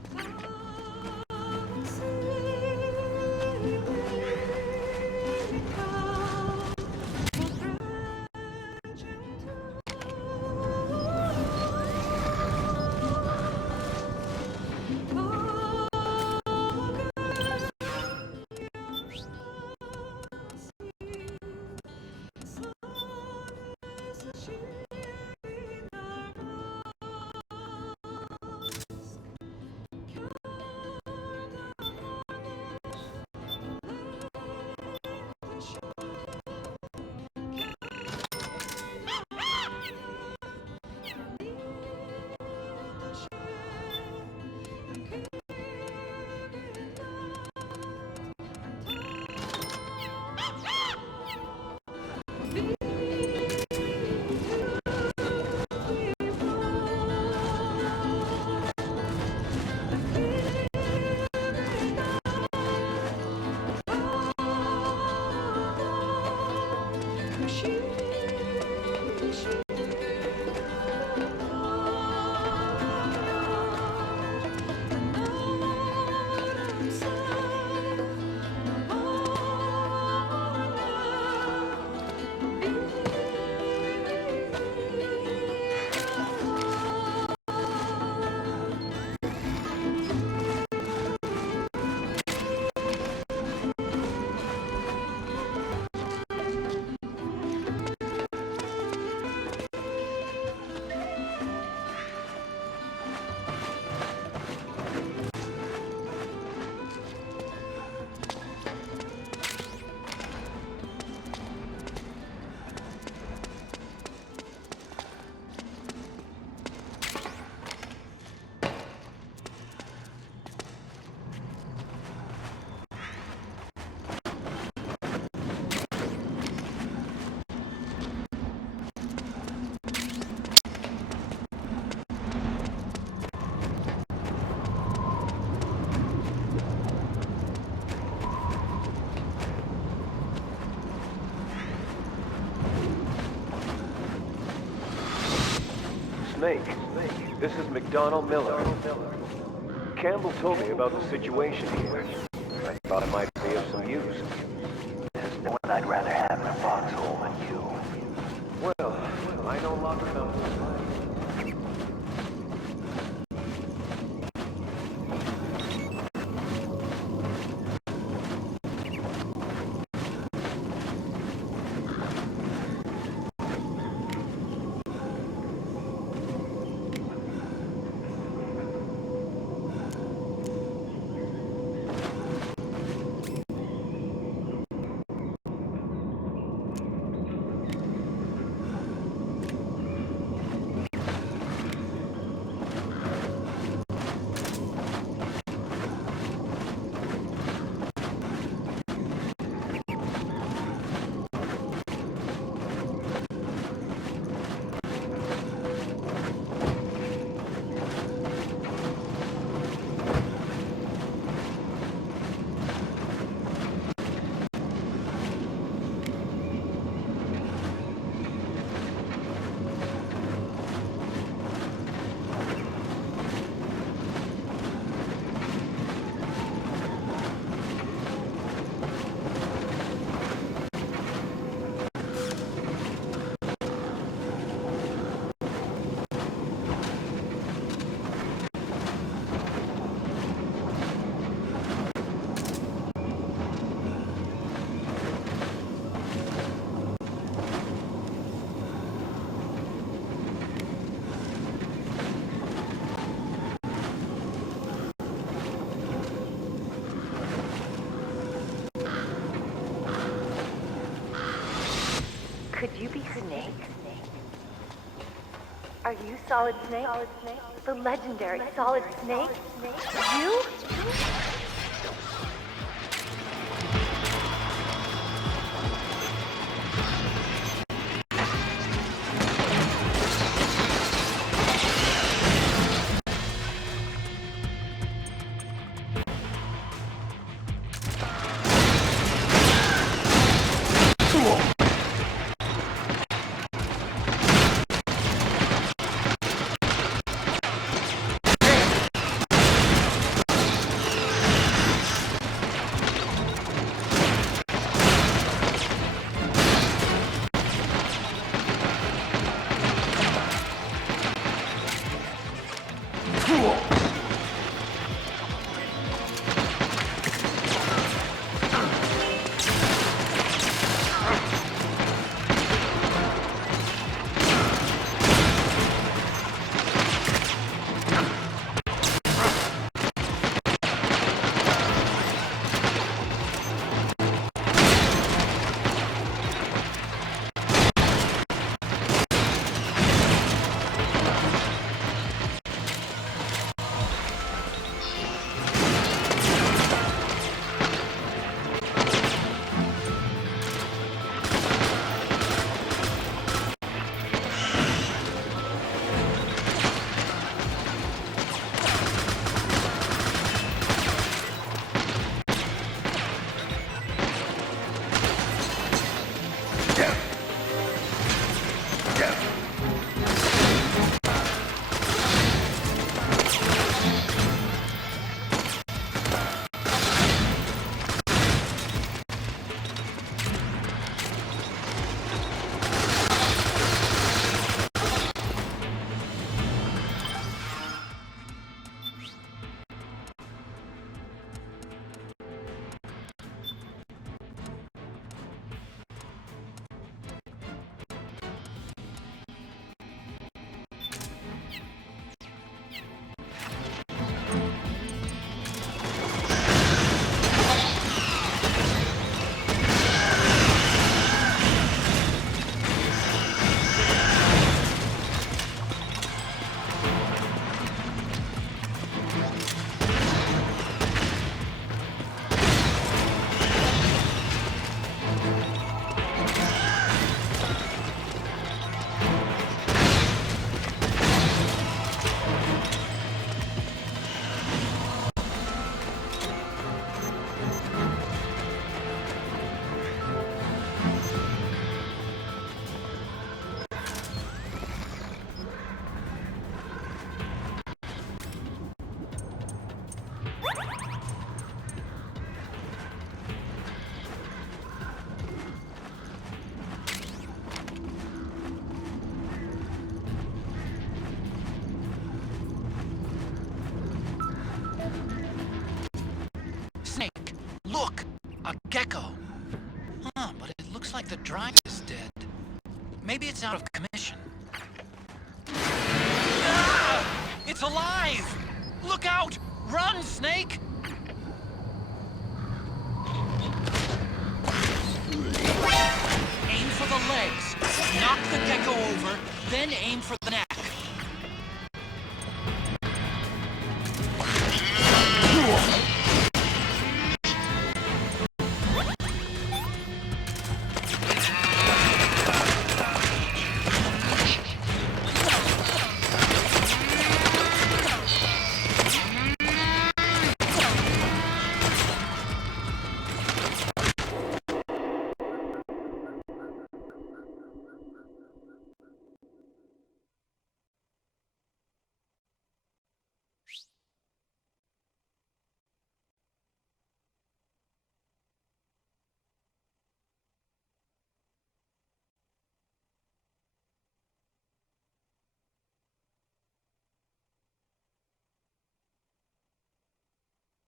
Snake, this is McDonnell Miller. Campbell told me about the situation here. I thought it might be of some use. There's no one I'd rather have in a foxhole than you. Well, I know lots about this. Could you be Snake? Are you Solid Snake? The legendary Solid Snake? You? Snake, look! A gecko! Huh, but it looks like the drive is dead. Maybe it's out of commission. Ah! It's alive! Look out! Run, Snake! Aim for the legs. Knock the gecko over, then aim for the neck.